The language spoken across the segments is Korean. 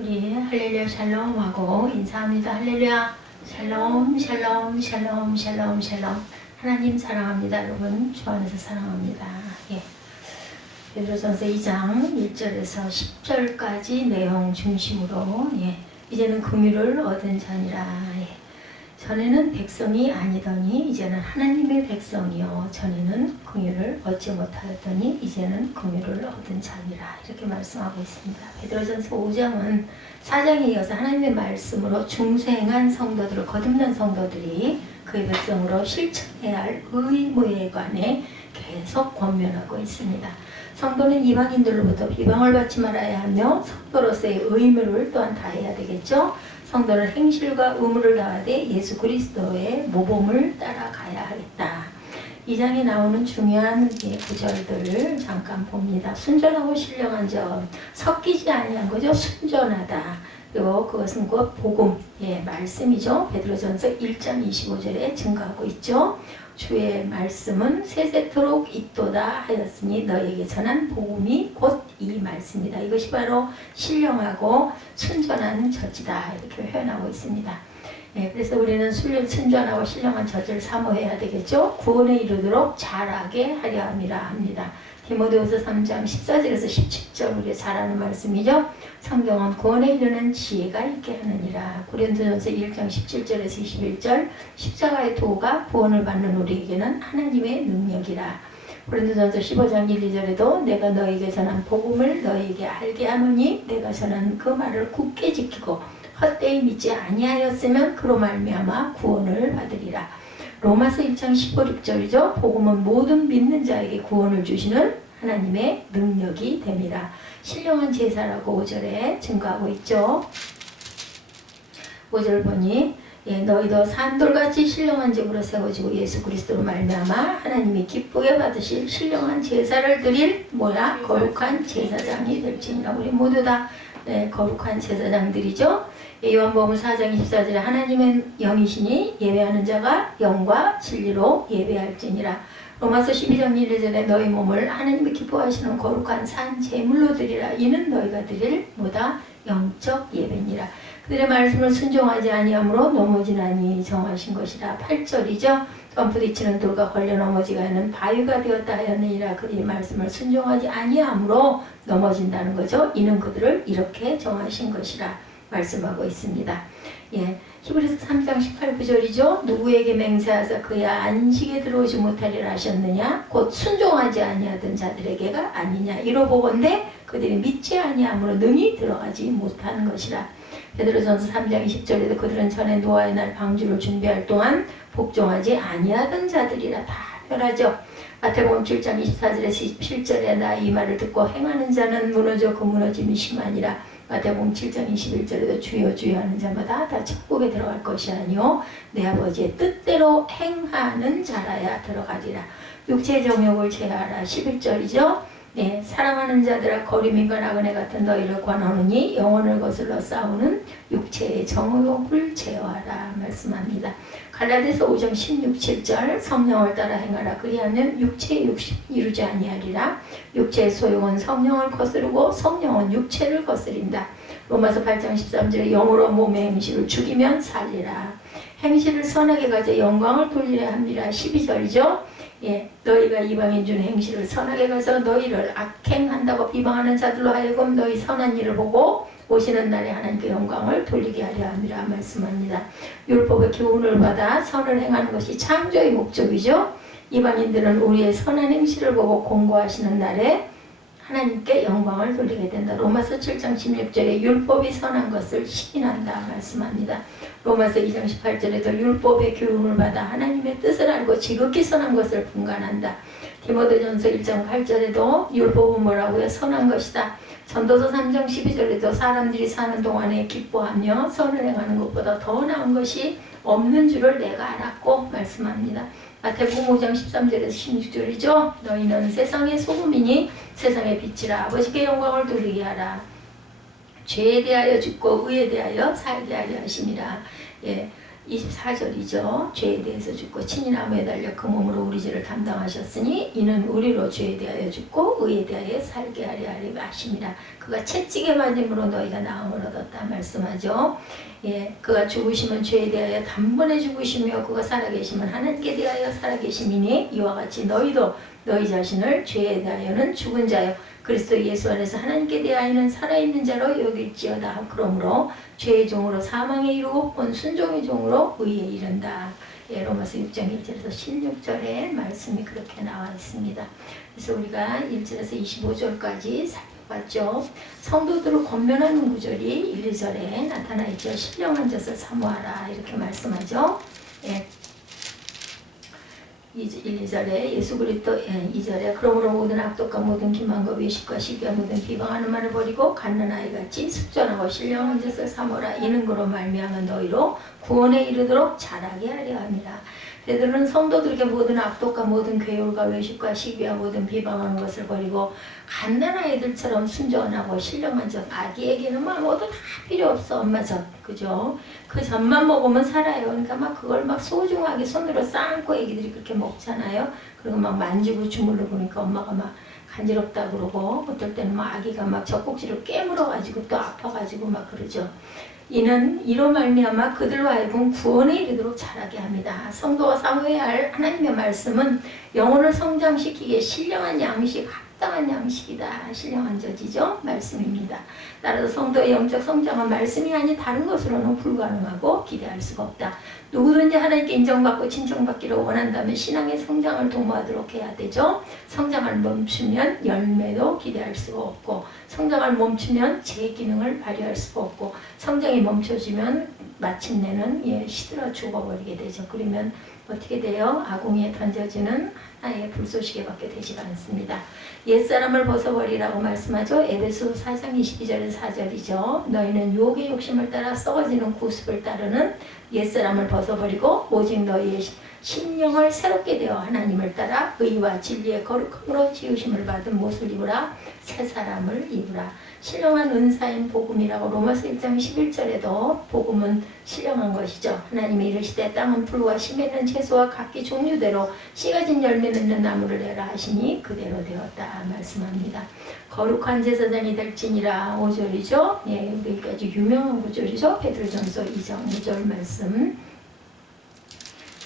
우리 할렐루야 샬롬 하고 인사합니다. 할렐루야 샬롬 샬롬 샬롬 샬롬 샬롬. 하나님 사랑합니다. 여러분 주 안에서 사랑합니다. 예. 베드로전서 2장 1절에서 10절까지 내용 중심으로 이제는 긍휼을 얻은 자니라. 전에는 백성이 아니더니 이제는 하나님의 백성이요 전에는 긍휼을 얻지 못하였더니 이제는 긍휼을 얻은 자니라. 이렇게 말씀하고 있습니다. 베드로전서 5장은 4장에 이어서 하나님의 말씀으로 중생한 성도들을 거듭난 성도들이 그의 백성으로 실천해야 할 의무에 관해 계속 권면하고 있습니다. 성도는 이방인들로부터 비방을 받지 말아야 하며 성도로서의 의무를 또한 다해야 되겠죠. 성도는 행실과 의무를 다하되 예수 그리스도의 모범을 따라가야 하겠다. 이 장에 나오는 중요한 구절들을 잠깐 봅니다. 순전하고 신령한 점, 섞이지 아니한 거죠. 순전하다. 그리고 그것은 곧 복음의 말씀이죠. 베드로전서 1장 25절에 증거하고 있죠. 주의 말씀은 세세토록 있도다 하였으니 너에게 전한 복음이 곧 이 말씀이다. 이것이 바로 신령하고 순전한 젖이다. 이렇게 표현하고 있습니다. 그래서 우리는 순전하고 신령한 젖을 사모해야 되겠죠. 구원에 이르도록 자라게 하려 함이라 합니다. 디모데후서 3장 14절에서 17절 우리 잘 아는 말씀이죠. 성경은 구원에 이르는 지혜가 있게 하느니라. 고린도전서 1장 17절에서 21절 십자가의 도가 구원을 받는 우리에게는 하나님의 능력이라. 고린도전서 15장 1, 2절에도 내가 너에게 전한 복음을 너에게 알게 하노니 내가 전한 그 말을 굳게 지키고 헛되이 믿지 아니하였으면 그로 말미암아 구원을 받으리라. 로마서 1장 15, 16절이죠. 복음은 모든 믿는 자에게 구원을 주시는 하나님의 능력이 됨이라. 신령한 제사라고 5절에 증거하고 있죠. 5절 보니 너희도 산돌같이 신령한 집으로 세워지고 예수 그리스도로 말미암아 하나님이 기쁘게 받으실 신령한 제사를 드릴 거룩한 제사장이 될지니라. 우리 모두 다 거룩한 제사장들이죠. 요한복음 4장 24절에 하나님의 영이시니 예배하는 자가 영과 진리로 예배할지니라. 로마서 12장 1절에 너희 몸을 하나님이 기뻐하시는 거룩한 산 제물로 드리라. 이는 너희가 드릴 영적 예배니라. 그들의 말씀을 순종하지 아니하므로 넘어지나니 정하신 것이라. 8절이죠. 부딪히는 돌과 걸려 넘어지가 하는 바위가 되었다 하였느니라. 그들의 말씀을 순종하지 아니하므로 넘어진다는 거죠. 이는 그들을 이렇게 정하신 것이라 말씀하고 있습니다. 히브리서 3장 18, 9절이죠. 누구에게 맹세하사 그의 안식에 들어오지 못하리라 하셨느냐. 곧 순종하지 아니하던 자들에게가 아니냐. 이로 보건대 그들이 믿지 아니하므로 능히 들어가지 못하는 것이라. 베드로전서 3장 20절에도 그들은 전에 노아의 날 방주를 준비할 동안 복종하지 아니하던 자들이라. 다 멸하죠. 마태복음 7장 24절에서 27절에 나 이 말을 듣고 행하는 자는 무너져 그 무너짐이 심하니라. 마태복음 7장 21절에도 주여 주여 하는 자마다 다 천국에 들어갈 것이 아니요 내 아버지의 뜻대로 행하는 자라야 들어가리라. 육체의 정욕을 제하라. 11절이죠. 사랑하는 자들아 거리민과 나그네 같은 너희를 권하노니 영혼을 거슬러 싸우는 육체의 정욕을 제어하라 말씀합니다. 갈라디아서 5장 16, 7절 성령을 따라 행하라. 그리하면 육체의 욕심 이루지 아니하리라. 육체의 소용은 성령을 거스르고 성령은 육체를 거스린다. 로마서 8장 13절에 영으로 몸의 행실을 죽이면 살리라. 행실을 선하게 가져 영광을 돌리려 합니다. 12절이죠. 너희가 이방인 중 행실을 선하게 가서 너희를 악행한다고 비방하는 자들로 하여금 너희 선한 일을 보고 오시는 날에 하나님께 영광을 돌리게 하려 함이라 말씀합니다. 율법의 교훈을 받아 선을 행하는 것이 창조의 목적이죠. 이방인들은 우리의 선한 행실을 보고 공고하시는 날에 하나님께 영광을 돌리게 된다. 로마서 7장 16절에 율법이 선한 것을 시인한다 말씀합니다. 로마서 2장 18절에도 율법의 교훈을 받아 하나님의 뜻을 알고 지극히 선한 것을 분간한다. 디모데전서 1장 8절에도 율법은 뭐라고요? 선한 것이다. 전도서 3장 12절에도 사람들이 사는 동안에 기뻐하며 선을 행하는 것보다 더 나은 것이 없는 줄을 내가 알았고 말씀합니다. 마태복음 5장 13절에서 16절이죠. 너희는 세상의 소금이니 세상의 빛이라. 아버지께 영광을 돌리게 하라. 죄에 대하여 죽고 의에 대하여 살게 하려 하심이라. 24절이죠. 죄에 대해서 죽고 친히 나무에 달려 그 몸으로 우리 죄를 담당하셨으니 이는 우리로 죄에 대하여 죽고 의에 대하여 살게 하려 하심이라. 그가 채찍에 맞음으로 너희가 나음을 얻었다 말씀하죠. 예, 그가 죽으시면 죄에 대하여 단번에 죽으시며 그가 살아계시면 하나님께 대하여 살아계심이니 이와 같이 너희도 너희 자신을 죄에 대하여는 죽은 자요 그리스도 예수 안에서 하나님께 대하여는 살아있는 자로 여길지어다. 그러므로 죄의 종으로 사망에 이르고 온 순종의 종으로 의에 이른다. 예, 로마서 6장 1절에서 16절에 말씀이 그렇게 나와 있습니다. 그래서 우리가 1절에서 25절까지 살펴봤죠. 성도들을 권면하는 구절이 1, 2절에 나타나 있죠. 신령한 젖을 사모하라 이렇게 말씀하죠. 예. 1, 2절에 예수 그리스도 2절에 그러므로 모든 악독과 모든 기만과 외식과 시기와 모든 비방하는 말을 버리고 갓난 아이같이 숙전하고 신령한 젖을 삼으라. 이는 그로 말미암아 너희로 구원에 이르도록 자라게 하려 합니다. 베드로는 성도들에게 모든 악독과 모든 괴울과 외식과 시기와 모든 비방하는 것을 버리고 갓난 아이들처럼 순전하고 신령한 젖 아기에게는 막 뭐도 다 필요 없어. 엄마 젖 그죠? 그 젖만 먹으면 살아요. 그러니까 막 그걸 막 소중하게 손으로 쌓고 애기들이 그렇게 먹잖아요. 그리고 막 만지고 주물러 보니까 엄마가 막 간지럽다 그러고 어떨 때는 막 아기가 막 젖꼭지를 깨물어 가지고 또 아파가지고 막 그러죠. 이는 이로 말미암아 그들로 하여금 구원에 이르도록 자라게 합니다. 성도가 사모해야 할 하나님의 말씀은 영혼을 성장시키기에 신령한 양식, 합당한 양식이다. 신령한 젖이죠. 말씀입니다. 따라서 성도의 영적 성장은 말씀이 아닌 다른 것으로는 불가능하고 기대할 수가 없다. 누구든지 하나님께 인정받고 칭찬받기를 원한다면 신앙의 성장을 도모하도록 해야 되죠. 성장을 멈추면 열매도 기대할 수가 없고 성장을 멈추면 제 기능을 발휘할 수가 없고 성장이 멈춰지면 마침내는 시들어 죽어버리게 되죠. 그러면 어떻게 돼요? 아궁이에 던져지는 하나의 불쏘시개밖에 되지가 않습니다. 옛사람을 벗어버리라고 말씀하죠. 에베소 4장 22절에서 4절이죠. 너희는 유혹의 욕심을 따라 썩어지는 구습을 따르는 옛사람을 벗어버리고 오직 너희의 심령을 새롭게 되어 하나님을 따라 의와 진리의 거룩함으로 지으심을 받은 못을 입으라. 새 사람을 입으라. 신령한 은사인 복음이라고 로마서 1장 11절에도 복음은 신령한 것이죠. 하나님이 이르시되 땅은 풀과 심에는 채소와 각기 종류대로 씨 가진 열매 맺는 나무를 내라 하시니 그대로 되었다 말씀합니다. 거룩한 제사장이 될지니라 5절이죠. 예, 여기까지 유명한 구절이죠. 베드로전서 2장 5절 말씀.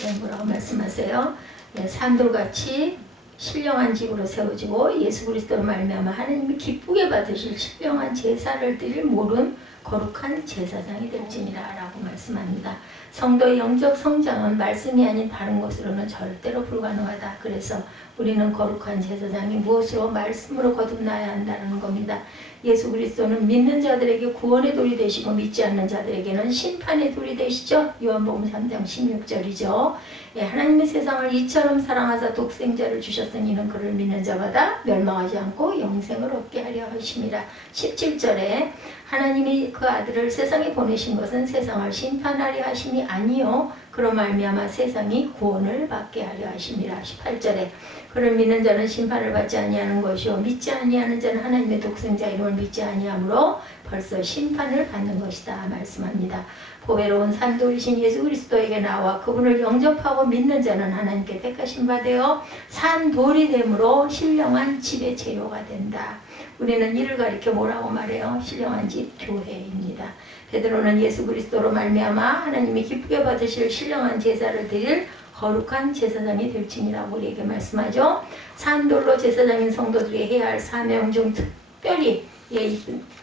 네, 뭐라고 말씀하세요? 네, 산돌같이 신령한 집으로 세워지고 예수 그리스도로 말미암아 하나님이 기쁘게 받으실 신령한 제사를 드릴 모든 거룩한 제사장이 될지니라 라고 말씀합니다. 성도의 영적 성장은 말씀이 아닌 다른 것으로는 절대로 불가능하다. 그래서 우리는 거룩한 제사장이 무엇으로 말씀으로 거듭나야 한다는 겁니다. 예수 그리스도는 믿는 자들에게 구원의 돌이 되시고 믿지 않는 자들에게는 심판의 돌이 되시죠. 요한복음 3장 16절이죠. 예, 하나님의 세상을 이처럼 사랑하사 독생자를 주셨으니 이는 그를 믿는 자마다 멸망하지 않고 영생을 얻게 하려 하심이라. 17절에 하나님이 그 아들을 세상에 보내신 것은 세상을 심판하려 하심이 아니요 그로 말미암아 세상이 구원을 받게 하려 하심이라. 18절에 그를 믿는 자는 심판을 받지 아니하는 것이요 믿지 아니하는 자는 하나님의 독생자 이름을 믿지 아니하므로 벌써 심판을 받는 것이다 말씀합니다. 보배로운 산돌이신 예수 그리스도에게 나와 그분을 영접하고 믿는 자는 하나님께 택하신 바 되어 산돌이 됨으로 신령한 집의 재료가 된다. 우리는 이를 가리켜 뭐라고 말해요? 신령한 집 교회입니다. 베드로는 예수 그리스도로 말미암아 하나님이 기쁘게 받으실 신령한 제사를 드릴 거룩한 제사장이 될지니라고 우리에게 말씀하죠. 산돌로 제사장인 성도들이 해야 할 사명 중 특별히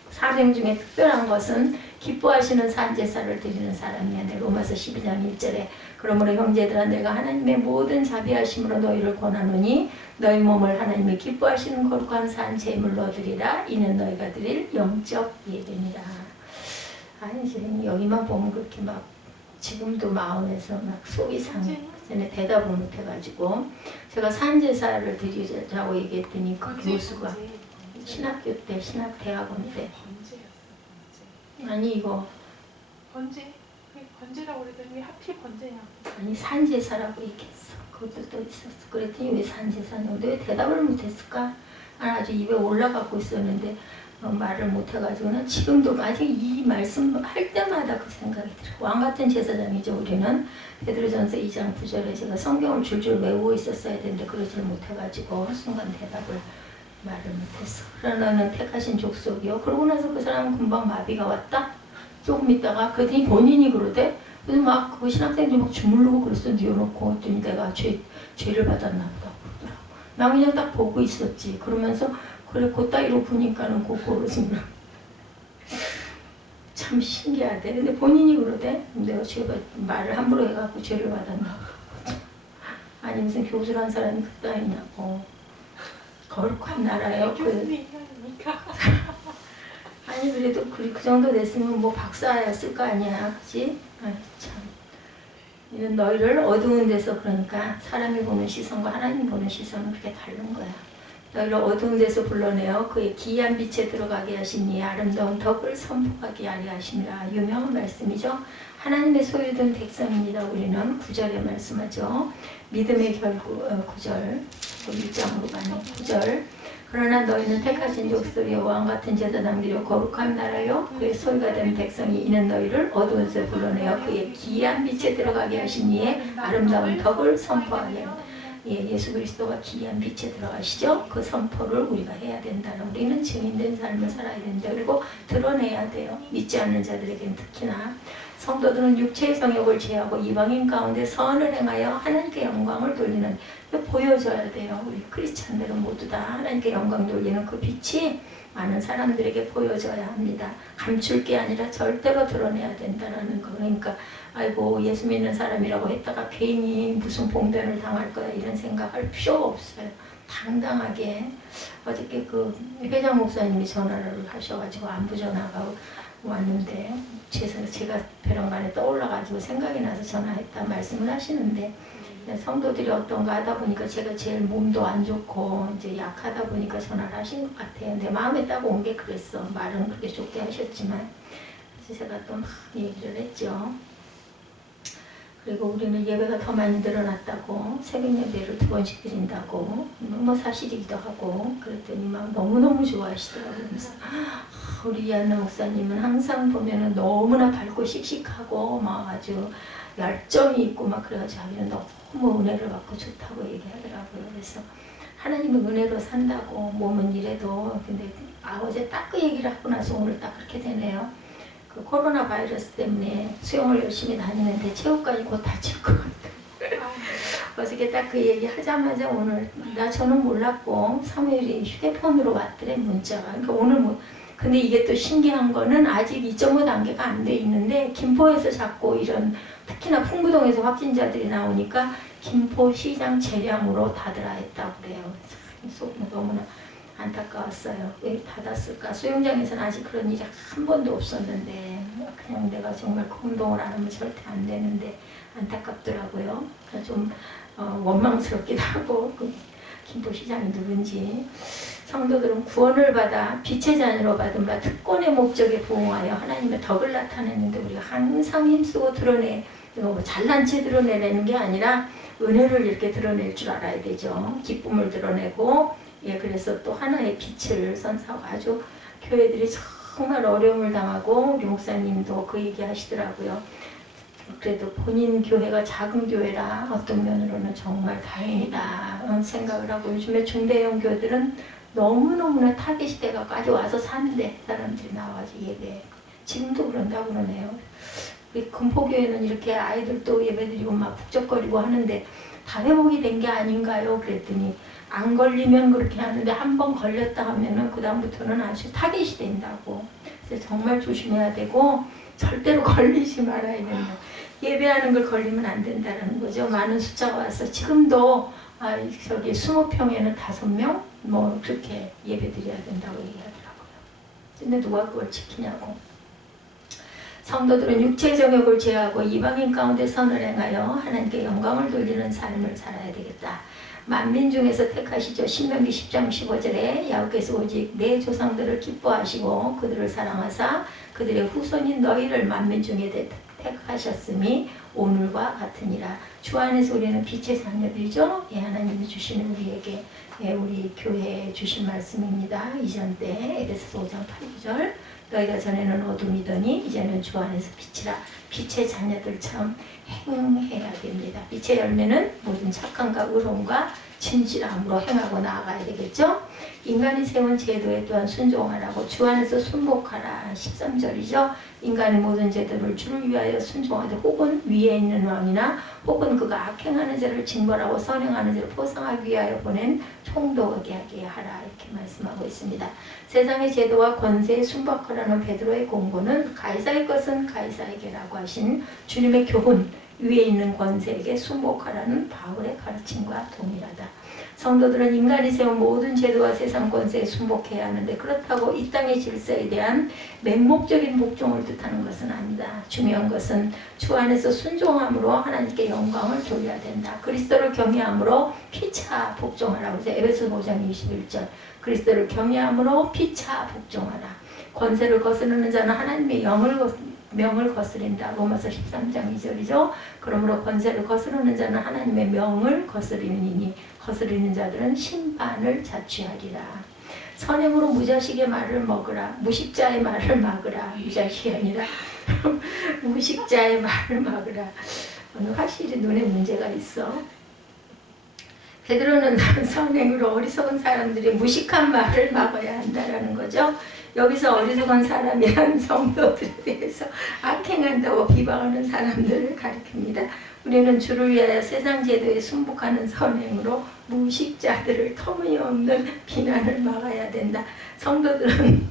사명 중에 특별한 것은 기뻐하시는 산제사를 드리는 사람이야. 로마서 12장 1절에 그러므로 형제들아 내가 하나님의 모든 자비하심으로 너희를 권하노니 너희 몸을 하나님의 기뻐하시는 거룩한 산 제물로 드리라. 이는 너희가 드릴 영적 예배니라. 아니 지금 여기만 보면 그렇게 막 지금도 마음에서 막 속이 상해. 전에 대답을 못해가지고 제가 산제사를 드리자고 얘기했더니 그 교수가 신학교 때 신학대학원 때 아니 이거 번제라고 그러더니 하필 번제냐. 아니 산제사라고 얘기했어. 그것도 또 있었어. 그랬더니 왜 산제사냐고 왜 대답을 못했을까? 아주 입에 올라가고 있었는데 말을 못해가지고는 지금도 아직 이 말씀 할 때마다 그 생각이 들어요. 왕같은 제사장이죠. 우리는 베드로전서 2장 9절에 제가 성경을 줄줄 외우고 있었어야 되는데 그러지를 못해가지고 순간 대답을 말을 못했어. 그러나 너는 택하신 족속이요. 그러고 나서 그 사람은 금방 마비가 왔다. 조금 있다가 그랬더니 본인이 그러대. 그래서 막 그 신학생들이 막 주물르고 그랬어. 뉘어놓고 했더니 내가 죄를 받았나 보다 그러더라고. 나 그냥 딱 보고 있었지. 그러면서 그래 그따위로 보니까는 고고로지만 참 신기하대. 근데 본인이 그러대. 내가 죄가 말을 함부로 해갖고 죄를 받았나 보다. 아니 무슨 교수란 사람이 그따위냐고. 거룩한 나라요. 교수님 하니까. 아니 그래도 그 정도 됐으면 뭐 박사였을 거 아니야, 그렇지? 아이 참. 이런 너희를 어두운 데서 그러니까 사람이 보는 시선과 하나님 보는 시선은 그렇게 다른 거야. 너희를 어두운 데서 불러내어 그의 기이한 빛에 들어가게 하시니 아름다운 덕을 선포하게 하려 하십니다. 유명한 말씀이죠. 하나님의 소유된 백성입니다. 우리는 9절에 말씀하죠. 믿음의 결국 9절, 1장으로 가는 9절. 그러나 너희는 택하신 족속이요 왕 같은 제사장들이요 거룩한 나라요 그의 소유가 된 백성이 이는 너희를 어두운 데서 불러내어 그의 기이한 빛에 들어가게 하신 이의 아름다운 덕을 선포하게 합니다. 예수 그리스도가 기이한 빛에 들어가시죠. 그 선포를 우리가 해야 된다는 우리는 증인된 삶을 살아야 된다. 그리고 드러내야 돼요. 믿지 않는 자들에게는 특히나 성도들은 육체의 정욕을 제하고 이방인 가운데 선을 행하여 하나님께 영광을 돌리는 보여줘야 돼요. 우리 크리스찬들은 모두 다 하나님께 영광 돌리는 그 빛이 많은 사람들에게 보여줘야 합니다. 감출 게 아니라 절대로 드러내야 된다는 거. 그러니까 아이고 예수 믿는 사람이라고 했다가 괜히 무슨 봉변을 당할 거야 이런 생각할 필요가 없어요. 당당하게 어저께 그 회장 목사님이 전화를 하셔가지고 안부 전화가 왔는데 제가 벼랑간에 떠올라가지고 생각이 나서 전화했다 말씀을 하시는데 성도들이 어떤가 하다 보니까 제가 제일 몸도 안 좋고 이제 약하다 보니까 전화를 하신 것 같아요. 내 마음에 딱 온 게 그랬어. 말은 그렇게 좋게 하셨지만 그래서 제가 또 막 얘기를 했죠. 그리고 우리는 예배가 더 많이 늘어났다고 새벽 예배를 2번씩 드린다고 뭐 사실이기도 하고 그랬더니 막 너무너무 좋아하시더라고요. 그래서 우리 이한나 목사님은 항상 보면은 너무나 밝고 씩씩하고 막 아주 열정이 있고 막 그래가지고 자기는 너무 은혜를 받고 좋다고 얘기하더라고요. 그래서 하나님은 은혜로 산다고 몸은 이래도 근데 어제 딱 그 얘기를 하고 나서 오늘 딱 그렇게 되네요. 그 코로나 바이러스 때문에 수영을 열심히 다니는데 체육관이 곧 닫힐 것 같아요. 어저께 딱 그 얘기 하자마자 오늘 저는 몰랐고 사무엘이 휴대폰으로 왔더래 문자가. 그러니까 오늘 뭐 근데 이게 또 신기한 거는 아직 2.5 단계가 안 돼 있는데 김포에서 자꾸 이런 특히나 풍부동에서 확진자들이 나오니까 김포시장 재량으로 닫으라 했다고 그래요. 참 너무나 안타까웠어요. 왜 닫았을까? 수영장에서는 아직 그런 일이 한 번도 없었는데 그냥 내가 정말 그 운동을 안 하면 절대 안 되는데 안타깝더라고요. 좀 원망스럽기도 하고 그 김포시장이 누군지. 성도들은 구원을 받아 빛의 자녀로 받은 바 특권의 목적에 부응하여 하나님의 덕을 나타내는데 우리가 항상 힘쓰고 뭐 잘난 체 드러내는 게 아니라 은혜를 이렇게 드러낼 줄 알아야 되죠. 기쁨을 드러내고 그래서 또 하나의 빛을 선사하고 아주 교회들이 정말 어려움을 당하고 우리 목사님도 그 얘기 하시더라고요. 그래도 본인 교회가 작은 교회라 어떤 면으로는 정말 다행이다 생각을 하고 요즘에 중대형 교회들은 너무너무나 타겟이 돼갖고 아주 와서 사는데 사람들이 나와가지고 예배 지금도 그런다고 그러네요. 우리 금포교회는 이렇게 아이들도 예배드리고 막 북적거리고 하는데 다 회복이 된 게 아닌가요? 그랬더니 안 걸리면 그렇게 하는데 한 번 걸렸다 하면은 그 다음부터는 아주 타겟이 된다고. 그래서 정말 조심해야 되고 절대로 걸리지 말아야 된다. 예배하는 걸 걸리면 안 된다는 거죠. 많은 숫자가 와서 지금도 저기 20평에는 5명 뭐 그렇게 예배드려야 된다고 얘기하더라고요. 근데 누가 그걸 지키냐고. 성도들은 육체 정욕을 제하고 이방인 가운데 선을 행하여 하나님께 영광을 돌리는 삶을 살아야 되겠다. 만민 중에서 택하시죠. 신명기 10장 15절에 야곱께서 오직 내 조상들을 기뻐하시고 그들을 사랑하사 그들의 후손인 너희를 만민 중에 택하셨으니 오늘과 같으니라. 주 안에서 우리는 빛의 자녀들이죠. 예, 하나님이 주시는 우리에게 우리 교회에 주신 말씀입니다. 이전 때 에베소서 5장 8절 너희가 전에는 어둠이더니 이제는 주 안에서 빛이라. 빛의 자녀들처럼 행해야 됩니다. 빛의 열매는 모든 착함과 의로움과 진실함으로 행하고 나아가야 되겠죠. 인간이 세운 제도에 또한 순종하라고 주 안에서 순복하라. 13절이죠. 인간의 모든 제도를 주를 위하여 순종하되 혹은 위에 있는 왕이나 혹은 그가 악행하는 자를 징벌하고 선행하는 자를 보상하기 위하여 보낸 총독에게 하게 하라. 이렇게 말씀하고 있습니다. 세상의 제도와 권세에 순복하라는 베드로의 공고는 가이사의 것은 가이사에게라고 하신 주님의 교훈, 위에 있는 권세에게 순복하라는 바울의 가르침과 동일하다. 성도들은 인간이 세운 모든 제도와 세상 권세에 순복해야 하는데 그렇다고 이 땅의 질서에 대한 맹목적인 복종을 뜻하는 것은 아니다. 중요한 것은 주 안에서 순종함으로 하나님께 영광을 돌려야 된다. 그리스도를 경외함으로 피차 복종하라고 해서 에베소서 5장 21절 그리스도를 경외함으로 피차 복종하라. 권세를 거스르는 자는 하나님의 명을 거스린다. 로마서 13장 2절이죠. 그러므로 권세를 거스르는 자는 하나님의 명을 거스리느니 거스리는 자들은 심판을 자취하리라. 선행으로 무자식의 말을 먹으라. 무식자의 말을 막으라. 무자식이 아니라 무식자의 말을 막으라. 오늘 확실히 눈에 문제가 있어. 베드로는 선행으로 어리석은 사람들이 무식한 말을 막아야 한다라는 거죠. 여기서 어리석은 사람이란 성도들에 대해서 악행한다고 비방하는 사람들을 가리킵니다. 우리는 주를 위하여 세상 제도에 순복하는 선행으로 무식자들을 터무니없는 비난을 막아야 된다. 성도들은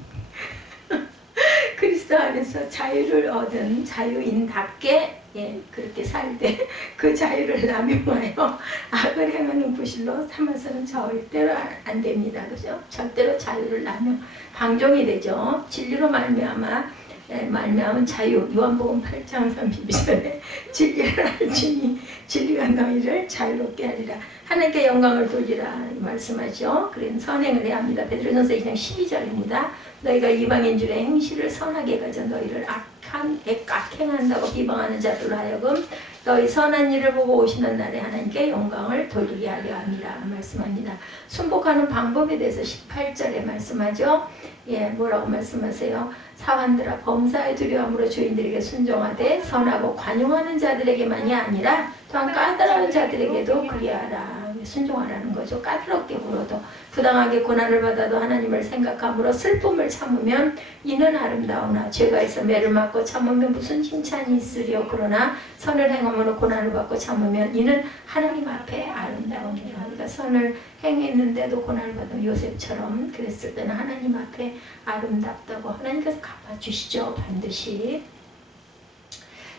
그리스도 안에서 자유를 얻은 자유인답게 그렇게 살 때 그 자유를 남용하여 악을 행하는 부실로 삼아서는 절대로 안 됩니다. 그죠? 절대로 자유를 방종이 되죠. 진리로 말미암은 자유. 요한복음 8장 32절에 진리를 알지니 진리가 너희를 자유롭게 하리라. 하나님께 영광을 돌리라 말씀하죠. 그런 선행을 해야 합니다. 베드로전서 2장 12절입니다. 너희가 이방인 줄에 행실을 선하게 가져 너희를 악행한다고 비방하는 자들로 하여금 너희 선한 일을 보고 오시는 날에 하나님께 영광을 돌리게 하려 함이라 말씀합니다. 순복하는 방법에 대해서 18절에 말씀하죠. 뭐라고 말씀하세요? 사환들아 범사에 두려움으로 주인들에게 순종하되 선하고 관용하는 자들에게만이 아니라 또한 까다로운 자들에게도 그리하라. 순종하라는 거죠. 까다롭게 굴어도 부당하게 고난을 받아도 하나님을 생각함으로 슬픔을 참으면 이는 아름다우나 죄가 있어 매를 맞고 참으면 무슨 칭찬이 있으리요. 그러나 선을 행함으로 고난을 받고 참으면 이는 하나님 앞에 아름다우니라. 그러니까 선을 행했는데도 고난을 받으면 요셉처럼 그랬을 때는 하나님 앞에 아름답다고 하나님께서 갚아주시죠. 반드시.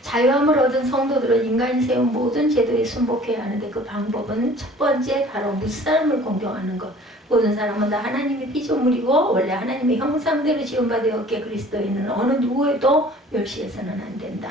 자유함을 얻은 성도들은 인간이 세운 모든 제도에 순복해야 하는데 그 방법은 첫 번째 바로 무사람을 공경하는 것. 모든 사람은 다 하나님의 피조물이고 원래 하나님의 형상대로 지음받았기에 그리스도인은 어느 누구에도 멸시해서는 안 된다.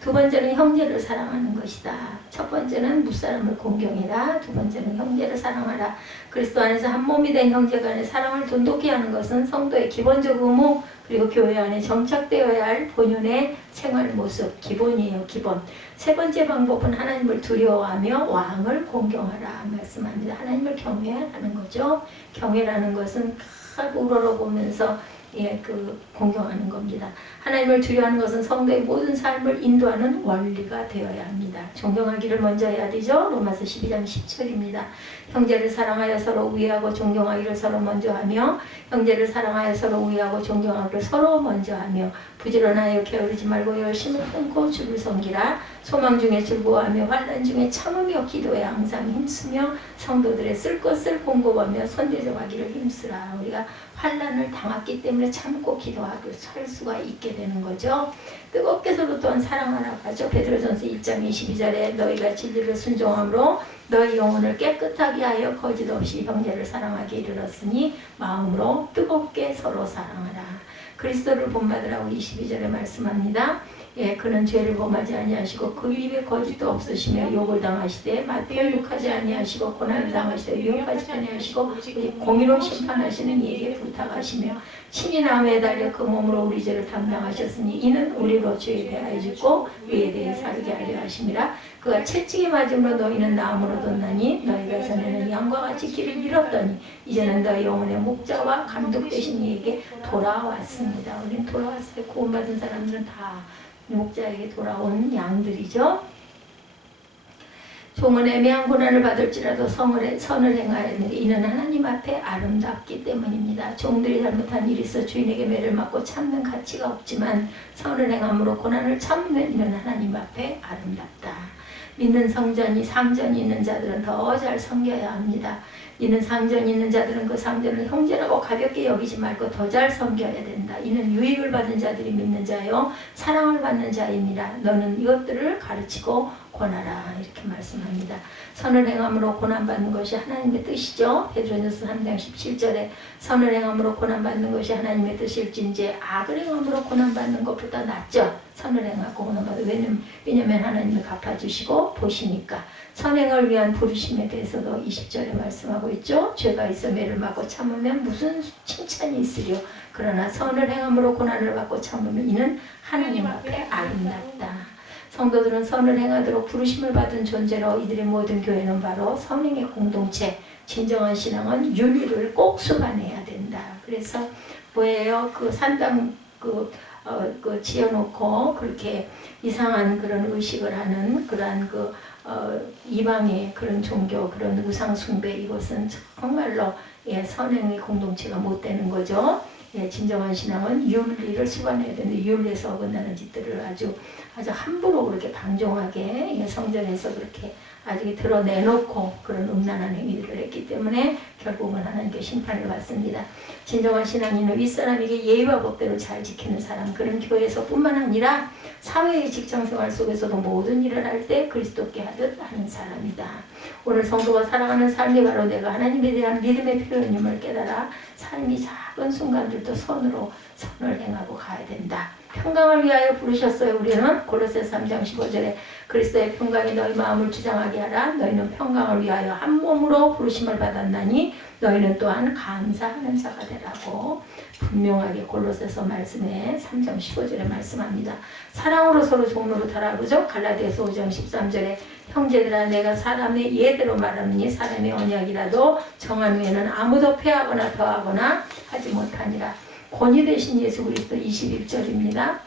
두 번째는 형제를 사랑하는 것이다. 첫 번째는 무사람을 공경해라. 두 번째는 형제를 사랑하라. 그리스도 안에서 한 몸이 된 형제 간의 사랑을 돈독히 하는 것은 성도의 기본적 의무 그리고 교회 안에 정착되어야 할 본연의 생활 모습, 기본이에요. 기본. 세 번째 방법은 하나님을 두려워하며 왕을 공경하라 말씀합니다. 하나님을 경외하라는 거죠. 경외라는 것은 우러러보면서 공경하는 겁니다. 하나님을 두려워하는 것은 성도의 모든 삶을 인도하는 원리가 되어야 합니다. 존경하기를 먼저 해야 되죠. 로마서 12장 10절입니다. 형제를 사랑하여 서로 우애하고 존경하기를 서로 먼저 하며 형제를 사랑하여 서로 우애하고 존경하기를 서로 먼저 하며 부지런하여 게으르지 말고 열심을 끊고 주를 섬기라. 소망 중에 즐거워하며 환난 중에 참으며 기도에 항상 힘쓰며 성도들의 쓸 것을 공급하며 선대적하기를 힘쓰라. 우리가 환난을 당했기 때문에 참고 기도하고 살 수가 있게 되는 거죠. 뜨겁게 서로 또한 사랑하라고 하죠. 베드로전서 1장 22절에 너희가 진리를 순종함으로 너희 영혼을 깨끗하게 하여 거짓 없이 형제를 사랑하게 이르렀으니 마음으로 뜨겁게 서로 사랑하라. 그리스도를 본받으라고 22절에 말씀합니다. 예, 그는 죄를 범하지 아니하시고 그 입에 거짓도 없으시며 욕을 당하시되 마태를 욕하지 아니하시고 고난을 당하시되 위협하지 아니하시고 오직 공의로 심판하시는 이에게 부탁하시며 친히 나무에 달려 그 몸으로 우리 죄를 담당하셨으니 이는 우리로 죄에 대하여 죽고 의에 대해 살게 하려 하심이라. 그가 채찍에 맞음으로 너희는 나무로 뒀나니 너희가 전에는 양과 같이 길을 잃었더니 이제는 너희 영혼의 목자와 감독 되신 이에게 돌아왔습니다. 우리는 돌아왔어요. 구원받은 사람들은 다 목자에게 돌아온 양들이죠. 종은 애매한 고난을 받을지라도 선을 행하였는데 이는 하나님 앞에 아름답기 때문입니다. 종들이 잘못한 일이 있어 주인에게 매를 맞고 참는 가치가 없지만 선을 행함으로 고난을 참는 이는 하나님 앞에 아름답다. 믿는 상전이 있는 자들은 더 잘 섬겨야 합니다. 이는 상전이 있는 자들은 그 상전을 형제라고 가볍게 여기지 말고 더 잘 섬겨야 된다. 이는 유익을 받은 자들이 믿는 자요 사랑을 받는 자입니다. 너는 이것들을 가르치고 권하라. 이렇게 말씀합니다. 선을 행함으로 고난받는 것이 하나님의 뜻이죠. 베드로전서 3장 17절에 선을 행함으로 고난받는 것이 하나님의 뜻일진지 악을 행함으로 고난받는 것보다 낫죠. 선을 행하고 고난받는 왜냐면 하나님이 갚아주시고 보시니까. 선행을 위한 부르심에 대해서도 20절에 말씀하고 있죠. 죄가 있어 매를 맞고 참으면 무슨 칭찬이 있으려. 그러나 선을 행함으로 고난을 받고 참으면 이는 하나님 앞에 아름답다. 성도들은 선을 행하도록 부르심을 받은 존재로 이들의 모든 교회는 바로 선행의 공동체. 진정한 신앙은 윤리를 꼭 수반해야 된다. 그래서 뭐예요? 그 산당 지어놓고 그렇게 이상한 그런 의식을 하는 그러한 이방의 그런 종교, 그런 우상 숭배, 이것은 정말로 선행의 공동체가 못 되는 거죠. 진정한 신앙은 윤리를 수반해야 되는데 윤리에서 어긋나는 짓들을 아주 함부로 그렇게 방종하게 성전에서 그렇게 아주 드러내놓고 그런 음란한 행위들을 했기 때문에 결국은 하나님께 심판을 받습니다. 진정한 신앙인은 윗사람에게 예의와 법대로 잘 지키는 사람, 그런 교회에서뿐만 아니라 사회의 직장생활 속에서도 모든 일을 할 때 그리스도께 하듯 하는 사람이다. 오늘 성도가 살아가는 삶이 바로 내가 하나님에 대한 믿음의 표현임을 깨달아 삶이 작은 순간들도 선을 행하고 가야 된다. 평강을 위하여 부르셨어요. 우리는 골로새서 3장 15절에 그리스도의 평강이 너희 마음을 주장하게 하라. 너희는 평강을 위하여 한 몸으로 부르심을 받았나니 너희는 또한 감사하는 자가 되라고 분명하게 골로새서 말씀에 3장 15절에 말씀합니다. 사랑으로 서로 종로로 달아보죠. 갈라디아서 5장 13절에 형제들아 내가 사람의 예대로 말하느니 사람의 언약이라도 정한 후에는 아무도 패하거나 더하거나 하지 못하니라. 권위 되신 예수 그리스도 21절입니다.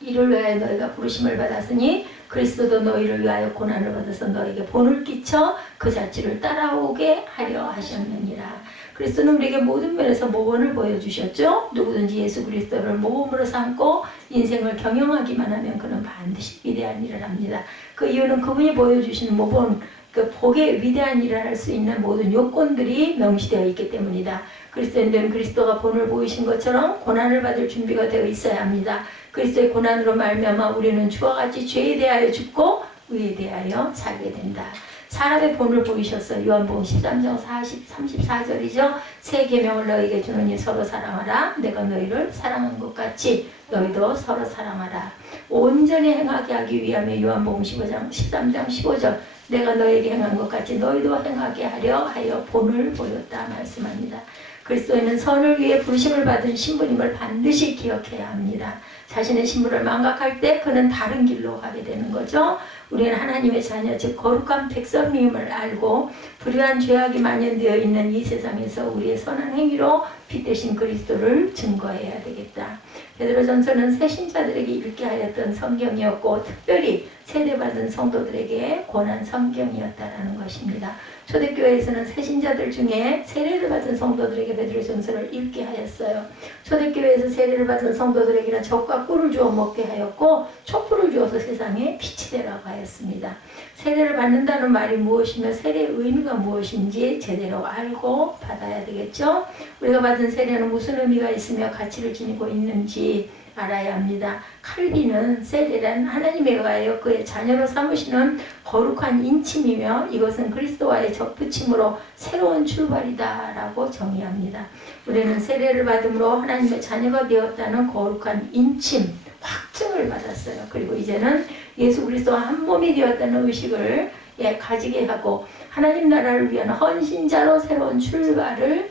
이를 위하여 너희가 부르심을 받았으니 그리스도도 너희를 위하여 고난을 받아서 너에게 본을 끼쳐 그 자취를 따라오게 하려 하셨느니라. 그리스도는 우리에게 모든 면에서 모범을 보여주셨죠. 누구든지 예수 그리스도를 모범으로 삼고 인생을 경영하기만 하면 그는 반드시 위대한 일을 합니다. 그 이유는 그분이 보여주신 모범, 그 복의 위대한 일을 할 수 있는 모든 요건들이 명시되어 있기 때문이다. 그리스도인들은 그리스도가 본을 보이신 것처럼 고난을 받을 준비가 되어 있어야 합니다. 그리스도의 고난으로 말미암아 우리는 주와 같이 죄에 대하여 죽고 의에 대하여 살게 된다. 사람의 본을 보이셨어요. 요한복음 13장 34절이죠. 새 계명을 너희에게 주노니 서로 사랑하라. 내가 너희를 사랑한 것 같이 너희도 서로 사랑하라. 온전히 행하게 하기 위함에 요한복음 13장 15절 내가 너희에게 행한 것 같이 너희도 행하게 하려 하여 본을 보였다 말씀합니다. 그리스도인은 선을 위해 부르심을 받은 신부님을 반드시 기억해야 합니다. 자신의 신분을 망각할 때 그는 다른 길로 가게 되는 거죠. 우리는 하나님의 자녀, 즉 거룩한 백성임을 알고 불의한 죄악이 만연되어 있는 이 세상에서 우리의 선한 행위로 빛 대신 그리스도를 증거해야 되겠다. 베드로전서는 새 신자들에게 읽게 하였던 성경이었고 특별히 세례받은 성도들에게 권한 성경이었다라는 것입니다. 초대교회에서는 새 신자들 중에 세례를 받은 성도들에게 베드로전서를 읽게 하였어요. 초대교회에서 세례를 받은 성도들에게는 젖과 꿀을 주어 먹게 하였고 촛불을 주어서 세상에 빛이 되라고 하였습니다. 세례를 받는다는 말이 무엇이며 세례의 의미가 무엇인지 제대로 알고 받아야 되겠죠. 우리가 받은 세례는 무슨 의미가 있으며 가치를 지니고 있는지 알아야 합니다. 칼빈은 세례란 하나님에 의하여 그의 자녀로 삼으시는 거룩한 인침이며 이것은 그리스도와의 접붙임으로 새로운 출발이다 라고 정의합니다. 우리는 세례를 받음으로 하나님의 자녀가 되었다는 거룩한 인침, 확증을 받았어요. 그리고 이제는 예수 그리스도와 한 몸이 되었다는 의식을 가지게 하고 하나님 나라를 위한 헌신자로 새로운 출발을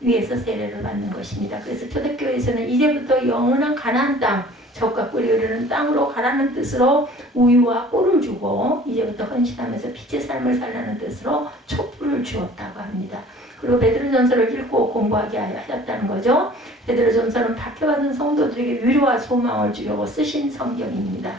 위해서 세례를 받는 것입니다. 그래서 초대교회에서는 이제부터 영원한 가나안 땅, 젖과 꿀이 흐르는 땅으로 가라는 뜻으로 우유와 꿀을 주고 이제부터 헌신하면서 빛의 삶을 살라는 뜻으로 촛불을 주었다고 합니다. 그리고 베드로전서를 읽고 공부하게 하였다는 거죠. 베드로전서는 박해받은 성도들에게 위로와 소망을 주려고 쓰신 성경입니다.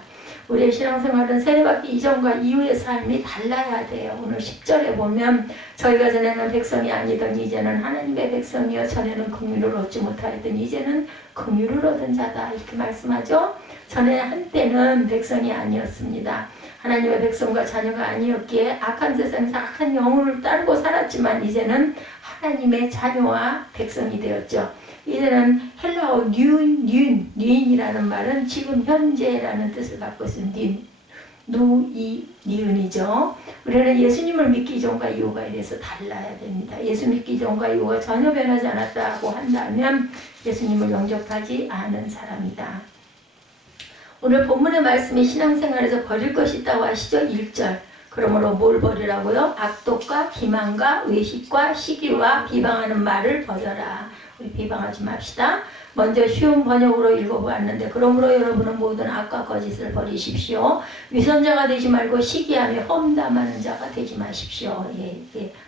우리의 신앙생활은 세례받기 이전과 이후의 삶이 달라야 돼요. 오늘 10절에 보면 저희가 전에는 백성이 아니던 이제는 하나님의 백성이여 전에는 긍휼을 얻지 못하였던 이제는 긍휼을 얻은 자다 이렇게 말씀하죠. 전에 한때는 백성이 아니었습니다. 하나님의 백성과 자녀가 아니었기에 악한 세상에서 악한 영혼을 따르고 살았지만 이제는 하나님의 자녀와 백성이 되었죠. 이제는 헬라어 뉴인이라는 말은 지금 현재라는 뜻을 갖고 있는 니은이죠. 우리는 예수님을 믿기 전과 이후가 이래서 달라야 됩니다. 예수 믿기 전과 이후가 전혀 변하지 않았다고 한다면 예수님을 영접하지 않은 사람이다. 오늘 본문의 말씀이 신앙생활에서 버릴 것이 있다고 하시죠. 1절. 그러므로 뭘 버리라고요? 악독과 기만과 외식과 시기와 비방하는 말을 버려라. 우리 비방하지 맙시다. 먼저 쉬운 번역으로 읽어보았는데 그러므로 여러분은 모든 악과 거짓을 버리십시오. 위선자가 되지 말고 시기하며 험담하는 자가 되지 마십시오.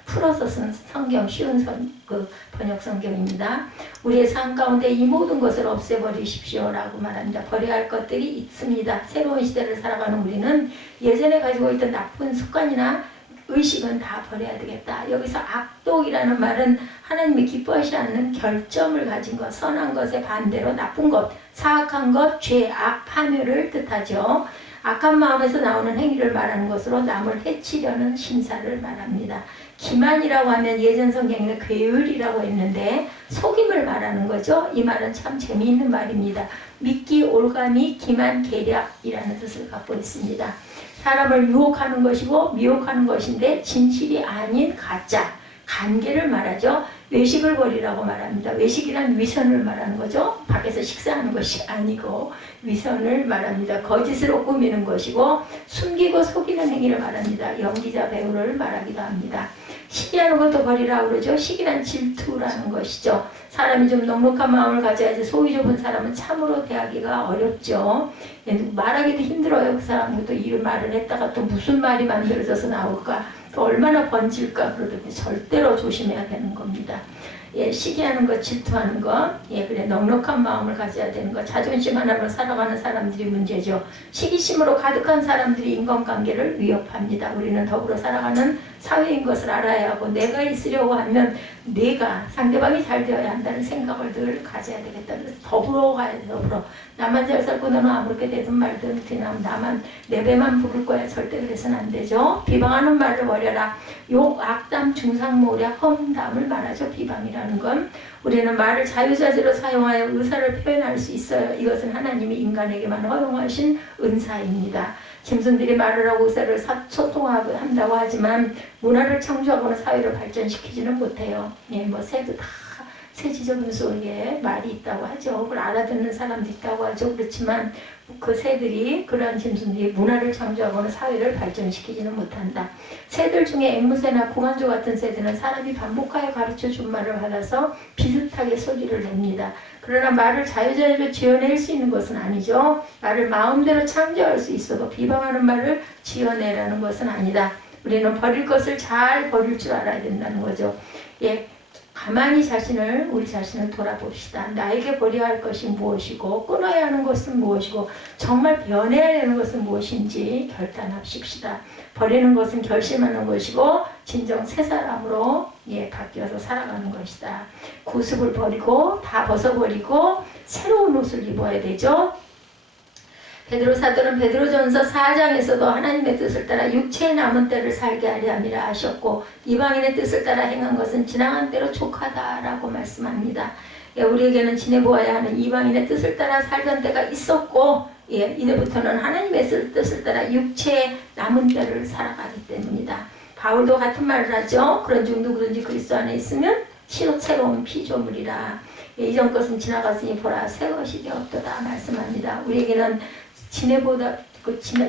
풀어서 쓴 성경 쉬운 번역 성경입니다. 우리의 삶 가운데 이 모든 것을 없애버리십시오 라고 말합니다. 버려야 할 것들이 있습니다. 새로운 시대를 살아가는 우리는 예전에 가지고 있던 나쁜 습관이나 의식은 다 버려야 되겠다. 여기서 악독이라는 말은 하나님이 기뻐하지 않는 결점을 가진 것, 선한 것의 반대로 나쁜 것, 사악한 것, 죄, 악, 파멸을 뜻하죠. 악한 마음에서 나오는 행위를 말하는 것으로 남을 해치려는 심사를 말합니다. 기만이라고 하면 예전 성경에는 괴을이라고 했는데 속임을 말하는 거죠. 이 말은 참 재미있는 말입니다. 미끼, 올가미, 기만, 계략이라는 뜻을 갖고 있습니다. 사람을 유혹하는 것이고 미혹하는 것인데 진실이 아닌 가짜, 관계를 말하죠. 외식을 버리라고 말합니다. 외식이란 위선을 말하는 거죠. 밖에서 식사하는 것이 아니고 위선을 말합니다. 거짓으로 꾸미는 것이고 숨기고 속이는 행위를 말합니다. 연기자, 배우를 말하기도 합니다. 시기하는 것도 버리라고 그러죠. 시기란 질투라는 것이죠. 사람이 좀 넉넉한 마음을 가져야지 속이 좁은 사람은 참으로 대하기가 어렵죠. 말하기도 힘들어요. 그 사람도 또 이 말을 했다가 또 무슨 말이 만들어져서 나올까, 또 얼마나 번질까. 그러더니 절대로 조심해야 되는 겁니다. 시기하는 것, 질투하는 것, 그래 넉넉한 마음을 가져야 되는 것, 자존심 하나로 살아가는 사람들이 문제죠. 시기심으로 가득한 사람들이 인간관계를 위협합니다. 우리는 더불어 살아가는 사회인 것을 알아야 하고 내가 있으려고 하면 내가 상대방이 잘 되어야 한다는 생각을 늘 가져야 되겠다. 그래서 더불어 가야 돼. 더불어 나만 잘 살고 너는 아무렇게 되든 말든 그냥 나만 내 배만 부를 거야. 절대 그래서는 안 되죠. 비방하는 말을 버려라. 욕, 악담, 중상모략, 험담을 말하죠. 비방이라는 건 우리는 말을 자유자재로 사용하여 의사를 표현할 수 있어요. 이것은 하나님이 인간에게만 허용하신 은사입니다. 짐승들이 말을 하고 의사를 소통하고 한다고 하지만 문화를 창조하거나 사회를 발전시키지는 못해요. 새도 다 새지저분소에 말이 있다고 하죠. 그걸 알아듣는 사람도 있다고 하죠. 그렇지만 그 새들이, 그러한 짐승들이 문화를 창조하거나 사회를 발전시키지는 못한다. 새들 중에 앵무새나 구간조 같은 새들은 사람이 반복하여 가르쳐 준 말을 받아서 비슷하게 소리를 냅니다. 그러나 말을 자유자재로 지어낼 수 있는 것은 아니죠. 말을 마음대로 창조할 수 있어도 비방하는 말을 지어내라는 것은 아니다. 우리는 버릴 것을 잘 버릴 줄 알아야 된다는 거죠. 가만히 우리 자신을 돌아봅시다. 나에게 버려야 할 것이 무엇이고 끊어야 하는 것은 무엇이고 정말 변해야 하는 것은 무엇인지 결단합시다. 버리는 것은 결심하는 것이고 진정 새 사람으로 바뀌어서 살아가는 것이다. 구습을 버리고 다 벗어버리고 새로운 옷을 입어야 되죠. 베드로 사도는 베드로전서 4장에서도 하나님의 뜻을 따라 육체의 남은 때를 살게 하려 함이라 하셨고 이방인의 뜻을 따라 행한 것은 지나간 때로 족하다라고 말씀합니다. 우리에게는 지내보아야 하는 이방인의 뜻을 따라 살던 때가 있었고 이제부터는 하나님의 뜻을 따라 육체의 남은 때를 살아가기 때문이다. 바울도 같은 말을 하죠. 그런 중 누구든지 그리스도 안에 있으면 새로운 피조물이라. 이전 것은 지나갔으니 보라 새 것이 되었도다 말씀합니다. 우리에게는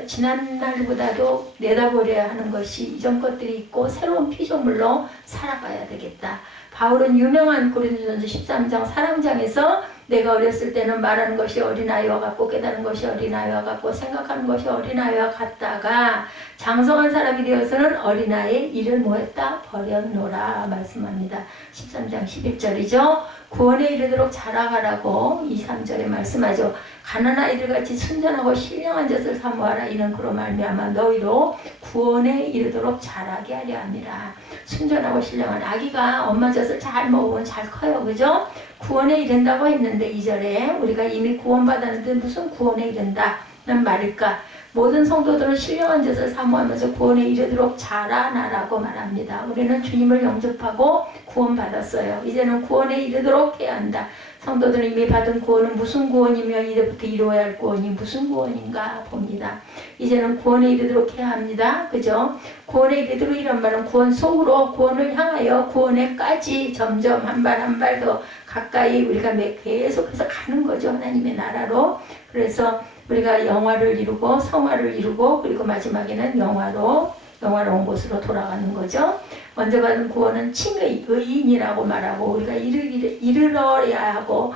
지난 날보다도 내다보려야 하는 것이 이전 것들이 있고 새로운 피조물로 살아가야 되겠다. 바울은 유명한 고린도전서 13장 사랑장에서 내가 어렸을 때는 말하는 것이 어린아이와 같고 깨달은 것이 어린아이와 같고 생각하는 것이 어린아이와 같다가 장성한 사람이 되어서는 어린아이의 일을 뭐했다? 버렸노라 말씀합니다. 13장 11절이죠. 구원에 이르도록 자라가라고 2, 3절에 말씀하죠. 가난한 아이들같이 순전하고 신령한 젖을 사모하라. 이는 그로 말미암아 너희로 구원에 이르도록 자라게 하려 함이라. 순전하고 신령한 아기가 엄마 젖을 잘 먹으면 잘 커요. 그죠? 구원에 이른다고 했는데 2절에 우리가 이미 구원받았는데 무슨 구원에 이른다는 말일까? 모든 성도들은 신령한 젖을 사모하면서 구원에 이르도록 자라나라고 말합니다. 우리는 주님을 영접하고 구원받았어요. 이제는 구원에 이르도록 해야 한다. 성도들은 이미 받은 구원은 무슨 구원이며 이제부터 이루어야 할 구원이 무슨 구원인가 봅니다. 이제는 구원에 이르도록 해야 합니다. 그죠? 구원에 이르도록 이란 말은 구원 속으로 구원을 향하여 구원에까지 점점 한 발 한 발 더 가까이 우리가 계속해서 가는 거죠. 하나님의 나라로. 그래서 우리가 영화를 이루고 성화를 이루고 그리고 마지막에는 영화로운 곳으로 돌아가는 거죠. 먼저 받은 구원은 칭의, 의인이라고 말하고 우리가 이르러야 하고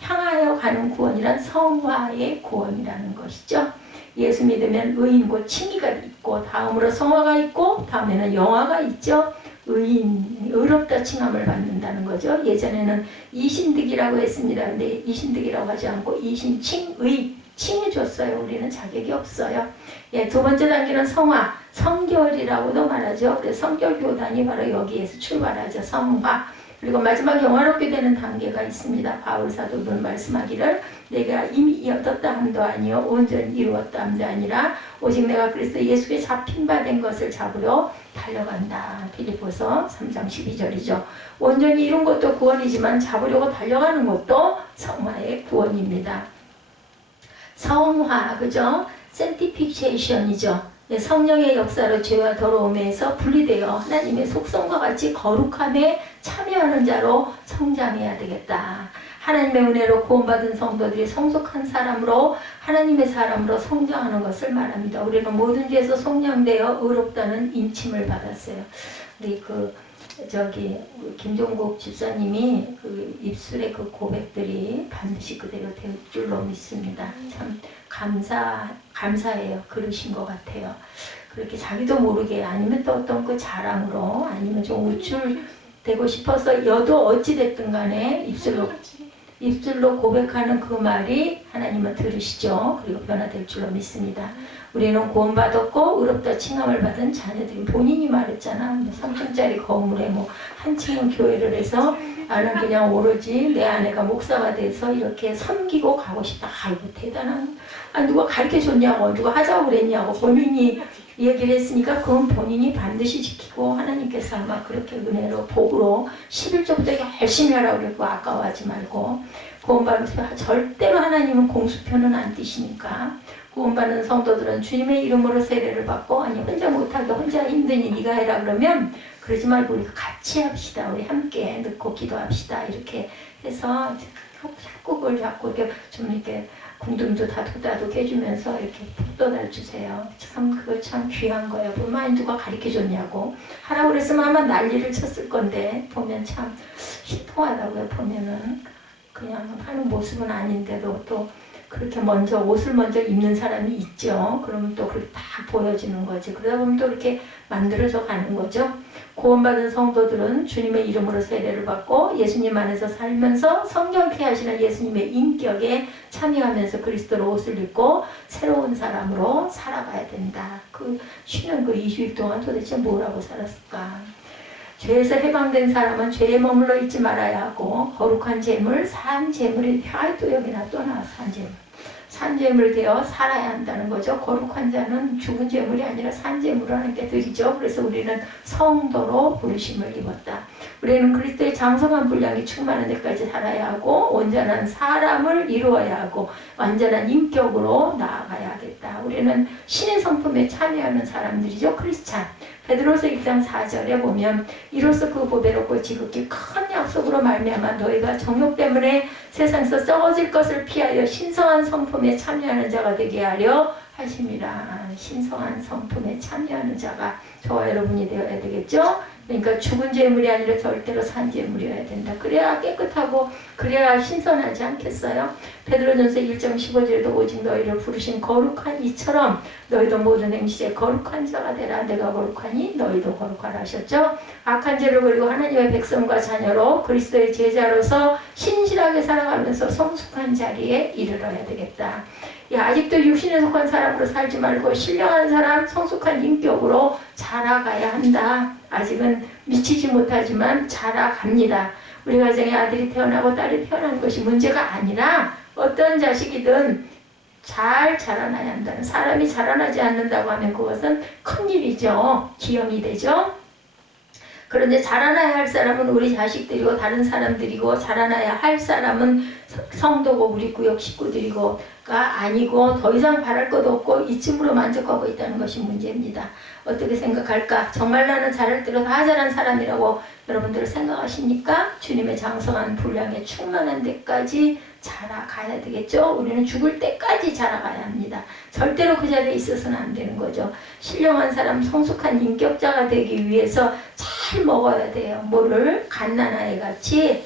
향하여 가는 구원이란 성화의 구원이라는 것이죠. 예수 믿으면 의인 곧 칭의가 있고 다음으로 성화가 있고 다음에는 영화가 있죠. 의롭다 칭함을 받는다는 거죠. 예전에는 이신득이라고 했습니다. 근데 이신득이라고 하지 않고 이신칭의 칭해줬어요. 우리는 자격이 없어요. 예, 두 번째 단계는 성화, 성결이라고도 말하죠. 그래서 성결교단이 바로 여기에서 출발하죠. 성화. 그리고 마지막 영화롭게 되는 단계가 있습니다. 바울 사도는 말씀하기를 내가 이미 얻었다 함도 아니요 온전히 이루었다 함도 아니라 오직 내가 그리스도 예수께 잡힌 바 된 것을 잡으려 달려간다. 빌립보서 3장 12절이죠. 온전히 이룬 것도 구원이지만 잡으려고 달려가는 것도 성화의 구원입니다. 성화, 그죠? sanctification이죠. 성령의 역사로 죄와 더러움에서 분리되어 하나님의 속성과 같이 거룩함에 참여하는 자로 성장해야 되겠다. 하나님의 은혜로 구원받은 성도들이 성숙한 사람으로 하나님의 사람으로 성장하는 것을 말합니다. 우리는 모든 죄에서 속량되어 의롭다는 인침을 받았어요. 우리 김종국 집사님이 그 입술의 그 고백들이 반드시 그대로 될 줄로 믿습니다. 참 감사해요. 그러신 것 같아요. 그렇게 자기도 모르게 아니면 또 어떤 그 자랑으로 아니면 좀 우쭐대고 싶어서 여도 어찌됐든 간에 입술로 고백하는 그 말이 하나님은 들으시죠. 그리고 변화될 줄로 믿습니다. 우리는 구원받았고 의롭다 칭함을 받은 자녀들이 본인이 말했잖아. 3층짜리 건물에 한 층은 교회를 해서 나는 그냥 오로지 내 아내가 목사가 돼서 이렇게 섬기고 가고 싶다. 아이고 대단한. 누가 가르쳐줬냐고 누가 하자고 그랬냐고 본인이 얘기를 했으니까 그건 본인이 반드시 지키고 하나님께서 아마 그렇게 은혜로 복으로 11조부터 열심히 하라고 그랬고 아까워하지 말고 구원받으면서 절대로 하나님은 공수표는 안 띄시니까 구원받는 성도들은 주님의 이름으로 세례를 받고 아니 혼자 못하게 혼자 힘드니 네가 해라 그러면 그러지 말고 우리가 같이 합시다. 우리 함께 넣고 기도합시다. 이렇게 해서 자꾸 그걸 자꾸 이렇게 좀 이렇게 궁둥이도 다독다독 해주면서 이렇게 북돋아 주세요. 그거 참 귀한 거예요. 분만이 누가 가르쳐줬냐고 하라고 그랬으면 아마 난리를 쳤을 건데 보면 참 희통하다고요. 보면은 그냥 하는 모습은 아닌데도 또 그렇게 옷을 먼저 입는 사람이 있죠. 그러면 또 그렇게 다 보여지는 거지. 그러다 보면 또 이렇게 만들어져 가는 거죠. 구원받은 성도들은 주님의 이름으로 세례를 받고 예수님 안에서 살면서 성경케 하시는 예수님의 인격에 참여하면서 그리스도로 옷을 입고 새로운 사람으로 살아가야 된다. 쉬는 20일 동안 도대체 뭐라고 살았을까? 죄에서 해방된 사람은 죄에 머물러 있지 말아야 하고 거룩한 재물, 산 재물이 또 여기나 또 나와 산 재물 되어 살아야 한다는 거죠. 거룩한 자는 죽은 재물이 아니라 산 재물을 하나님께 드리죠. 그래서 우리는 성도로 부르심을 입었다. 우리는 그리스도의 장성한 분량이 충만한 데까지 살아야 하고 온전한 사람을 이루어야 하고 완전한 인격으로 나아가야 하겠다. 우리는 신의 성품에 참여하는 사람들이죠. 크리스찬. 베드로서 1장 4절에 보면 이로써 그 보배롭고 지극히 큰 약속으로 말미암아 너희가 정욕 때문에 세상에서 썩어질 것을 피하여 신성한 성품에 참여하는 자가 되게 하려 하심이라. 신성한 성품에 참여하는 자가 저와 여러분이 되어야 되겠죠. 그러니까 죽은 재물이 아니라 절대로 산 재물이어야 된다. 그래야 깨끗하고 그래야 신선하지 않겠어요? 베드로전서 1장 15절에도 오직 너희를 부르신 거룩한 이처럼 너희도 모든 행실에 거룩한 자가 되라. 내가 거룩하니 너희도 거룩하라 하셨죠. 악한 죄를 버리고 하나님의 백성과 자녀로 그리스도의 제자로서 신실하게 살아가면서 성숙한 자리에 이르러야 되겠다. 아직도 육신에 속한 사람으로 살지 말고 신령한 사람, 성숙한 인격으로 자라가야 한다. 아직은 미치지 못하지만 자라갑니다. 우리 가정에 아들이 태어나고 딸이 태어난 것이 문제가 아니라 어떤 자식이든 잘 자라나야 한다는, 사람이 자라나지 않는다고 하면 그것은 큰일이죠. 기형이 되죠. 그런데 자라나야 할 사람은 우리 자식들이고 다른 사람들이고, 자라나야 할 사람은 성도고 우리 구역 식구들이고가 아니고 더 이상 바랄 것도 없고 이쯤으로 만족하고 있다는 것이 문제입니다. 어떻게 생각할까? 정말 나는 자랄 대로 다 자란 사람이라고 여러분들 생각하십니까? 주님의 장성한 분량에 충만한 데까지 자라가야 되겠죠? 우리는 죽을 때까지 자라가야 합니다. 절대로 그 자리에 있어서는 안 되는 거죠. 신령한 사람, 성숙한 인격자가 되기 위해서 잘 먹어야 돼요. 뭐를? 갓난아이 같이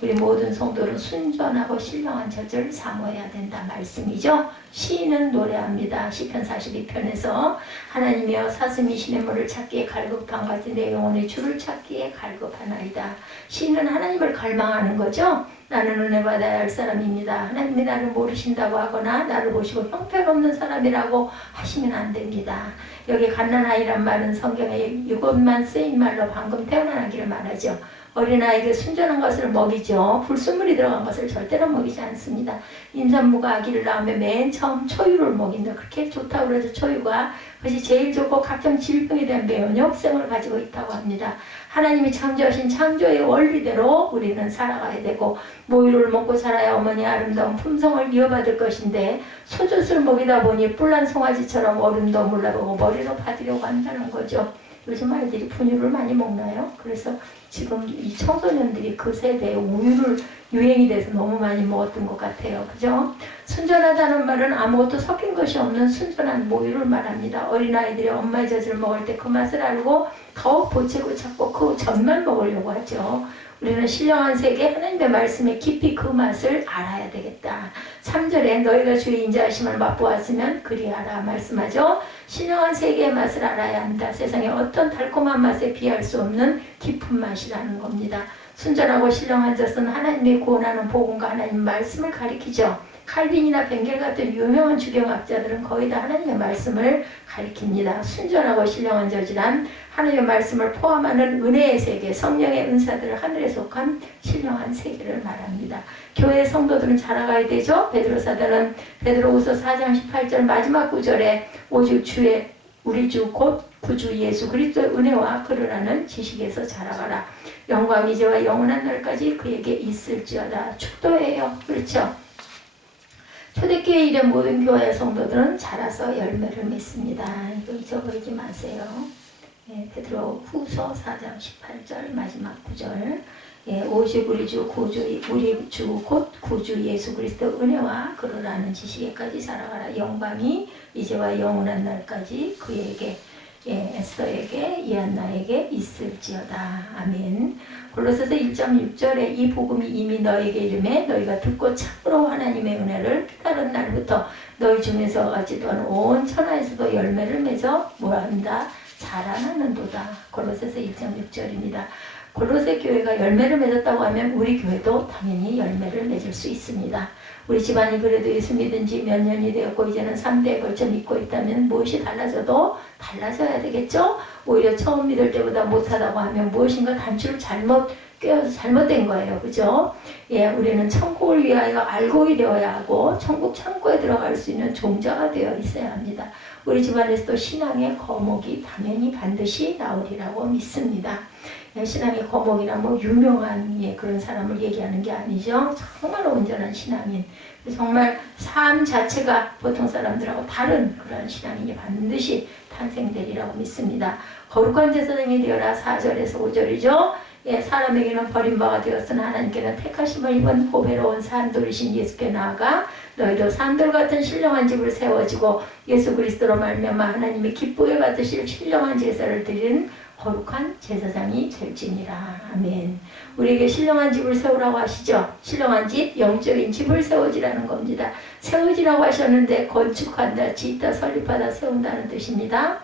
우리 모든 성도는 순전하고 신령한 젖을 사모해야 된다 말씀이죠. 시인은 노래합니다. 시편 42편에서 하나님이여 사슴이 시냇물을 찾기에 갈급한 같이 내 영혼의 주를 찾기에 갈급하나이다. 시인은 하나님을 갈망하는 거죠. 나는 은혜 받아야 할 사람입니다. 하나님이 나를 모르신다고 하거나 나를 보시고 형편없는 사람이라고 하시면 안 됩니다. 여기 갓난아이란 말은 성경에 이것만 쓰인 말로 방금 태어난 아기를 말하죠. 어린아이에게 순전한 것을 먹이죠. 불순물이 들어간 것을 절대로 먹이지 않습니다. 임산부가 아기를 낳으면 맨 처음 초유를 먹인다. 그렇게 좋다고 그래서 초유가 그것이 제일 좋고 각종 질병에 대한 면역성을 가지고 있다고 합니다. 하나님이 창조하신 창조의 원리대로 우리는 살아가야 되고, 모유를 먹고 자라야 어머니의 아름다운 품성을 이어받을 것인데 소젖을 먹이다 보니 뿔난 송아지처럼 얼음도 몰라보고 머리로 받으려고 한다는 거죠. 요즘 아이들이 분유를 많이 먹나요? 그래서 지금 이 청소년들이 그 세대에 우유를 유행이 돼서 너무 많이 먹었던 것 같아요. 그죠? 순전하다는 말은 아무것도 섞인 것이 없는 순전한 모유를 말합니다. 어린아이들이 엄마의 젖을 먹을 때 그 맛을 알고 더욱 보채고 찾고 그 젖만 먹으려고 하죠. 우리는 신령한 세계 하나님의 말씀에 깊이 그 맛을 알아야 되겠다. 3절에 너희가 주의 인자하심을 맛보았으면 그리하라 말씀하죠. 신령한 세계의 맛을 알아야 한다. 세상에 어떤 달콤한 맛에 비할 수 없는 깊은 맛이라는 겁니다. 순전하고 신령한 젖은 하나님의 구원하는 복음과 하나님 말씀을 가리키죠. 칼빈이나 벵겔 같은 유명한 주경학자들은 거의 다 하나님의 말씀을 가리킵니다. 순전하고 신령한 젖이란 하나님의 말씀을 포함하는 은혜의 세계, 성령의 은사들을 하늘에 속한 신령한 세계를 말합니다. 교회 성도들은 자라가야 되죠. 베드로 사도는 베드로후서 4장 18절 마지막 구절에 오직 주의 우리 주 곧 구주 예수 그리스도의 은혜와 그를 아는 지식에서 자라가라. 영광이 이제와 영원한 날까지 그에게 있을지어다. 축도예요. 그렇죠? 초대교회 이래 모든 교회 성도들은 자라서 열매를 맺습니다. 이거 잊어버리지 마세요. 베드로 후서 4장 18절 마지막 구절. 오직 우리 주 곧 구주 예수 그리스도 은혜와 그를 아는 지식에까지 자라가라. 영광이 이제와 영원한 날까지 그에게 에스더에게 이한나에게 있을지어다. 아멘. 골로새서 1장 6절에 이 복음이 이미 너에게 이름에 너희가 듣고 참으로 하나님의 은혜를 깨달은 날부터 너희 중에서 어찌든 온 천하에서도 열매를 맺어 뭐라 한다? 자라나는도다. 골로새서 1장 6절입니다. 골로새 교회가 열매를 맺었다고 하면 우리 교회도 당연히 열매를 맺을 수 있습니다. 우리 집안이 그래도 예수 믿은 지 몇 년이 되었고 이제는 3대에 걸쳐 믿고 있다면 무엇이 달라져도 달라져야 되겠죠? 오히려 처음 믿을 때보다 못하다고 하면 무엇인가 단추를 꿰어서 잘못된 거예요. 그죠? 우리는 천국을 위하여 알곡이 되어야 하고 천국 창고에 들어갈 수 있는 종자가 되어 있어야 합니다. 우리 집안에서도 신앙의 거목이 당연히 반드시 나오리라고 믿습니다. 신앙의 거목이나 뭐 유명한 그런 사람을 얘기하는 게 아니죠. 정말 온전한 신앙인, 정말 삶 자체가 보통 사람들하고 다른 그런 신앙인이 반드시 탄생되리라고 믿습니다. 거룩한 제사장이 되어라 4절에서 5절이죠. 사람에게는 버림바가 되었으나 하나님께는 택하심을 입은 보배로운 산돌이신 예수께 나아가 너희도 산돌 같은 신령한 집을 세워지고 예수 그리스도로 말미암아 하나님의 기쁘게 받으실 신령한 제사를 드리는 거룩한 제사장이 될지니라. 아멘. 우리에게 신령한 집을 세우라고 하시죠. 신령한 집, 영적인 집을 세워지라는 겁니다. 세워지라고 하셨는데 건축한다, 짓다, 설립하다, 세운다는 뜻입니다.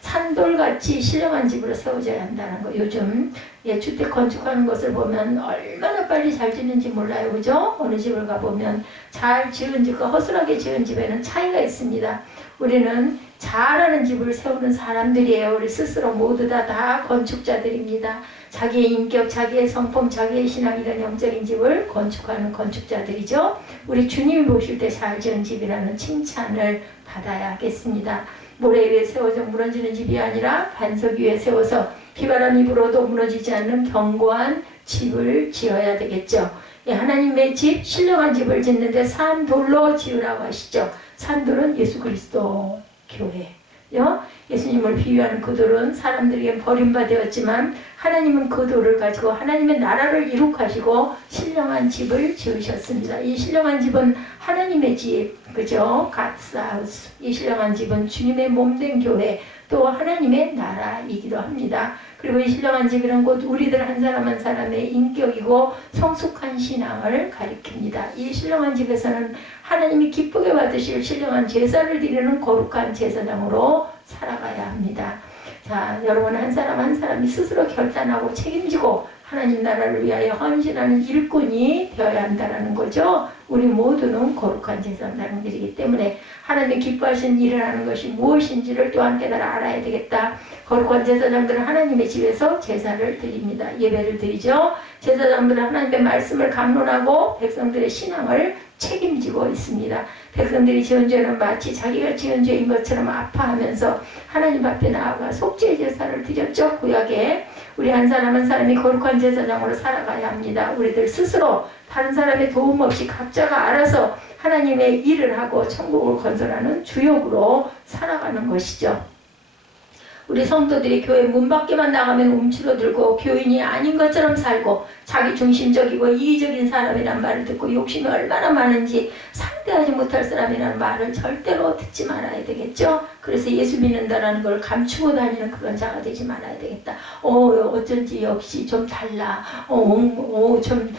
산돌같이 신령한 집으로 세워져야 한다는 거. 요즘 주택 건축하는 것을 보면 얼마나 빨리 잘 짓는지 몰라요. 그죠? 어느 집을 가보면 잘 지은 집과 허술하게 지은 집에는 차이가 있습니다. 우리는 잘하는 집을 세우는 사람들이에요. 우리 스스로 모두 다 건축자들입니다. 자기의 인격, 자기의 성품, 자기의 신앙, 이런 영적인 집을 건축하는 건축자들이죠. 우리 주님이 보실 때 잘 지은 집이라는 칭찬을 받아야 하겠습니다. 모래 위에 세워져 무너지는 집이 아니라 반석 위에 세워서 비바람이 불어도 무너지지 않는 견고한 집을 지어야 되겠죠. 하나님의 집, 신령한 집을 짓는데 산돌로 지으라고 하시죠. 산돌은 예수 그리스도 교회. 예수님을 비유하는 그 돌은 사람들에게 버림받았지만 하나님은 그 돌을 가지고 하나님의 나라를 이룩하시고 신령한 집을 지으셨습니다. 이 신령한 집은 하나님의 집, 그죠? God's house. 이 신령한 집은 주님의 몸된 교회, 또 하나님의 나라이기도 합니다. 그리고 이 신령한 집이란 곧 우리들 한 사람 한 사람의 인격이고 성숙한 신앙을 가리킵니다. 이 신령한 집에서는 하나님이 기쁘게 받으실 신령한 제사를 드리는 거룩한 제사장으로 살아가야 합니다. 자, 여러분 한 사람 한 사람이 스스로 결단하고 책임지고 하나님 나라를 위하여 헌신하는 일꾼이 되어야 한다는 거죠. 우리 모두는 거룩한 제사장들이기 때문에 하나님이 기뻐하시는 일을 하는 것이 무엇인지를 또한 깨달아 알아야 되겠다. 거룩한 제사장들은 하나님의 집에서 제사를 드립니다. 예배를 드리죠. 제사장들은 하나님의 말씀을 강론하고 백성들의 신앙을 책임지고 있습니다. 백성들이 지은 죄는 마치 자기가 지은 죄인 것처럼 아파하면서 하나님 앞에 나아가 속죄의 제사를 드렸죠. 구약에 우리 한 사람 한 사람이 거룩한 제사장으로 살아가야 합니다. 우리들 스스로 다른 사람의 도움 없이 각자가 알아서 하나님의 일을 하고 천국을 건설하는 주역으로 살아가는 것이죠. 우리 성도들이 교회 문 밖에만 나가면 움츠러들고 교인이 아닌 것처럼 살고 자기 중심적이고 이기적인 사람이란 말을 듣고 욕심이 얼마나 많은지 상대하지 못할 사람이라는 말을 절대로 듣지 말아야 되겠죠. 그래서 예수 믿는다라는 걸 감추고 다니는 그런 자가 되지 말아야 되겠다. 어쩐지 역시 좀 달라. 좀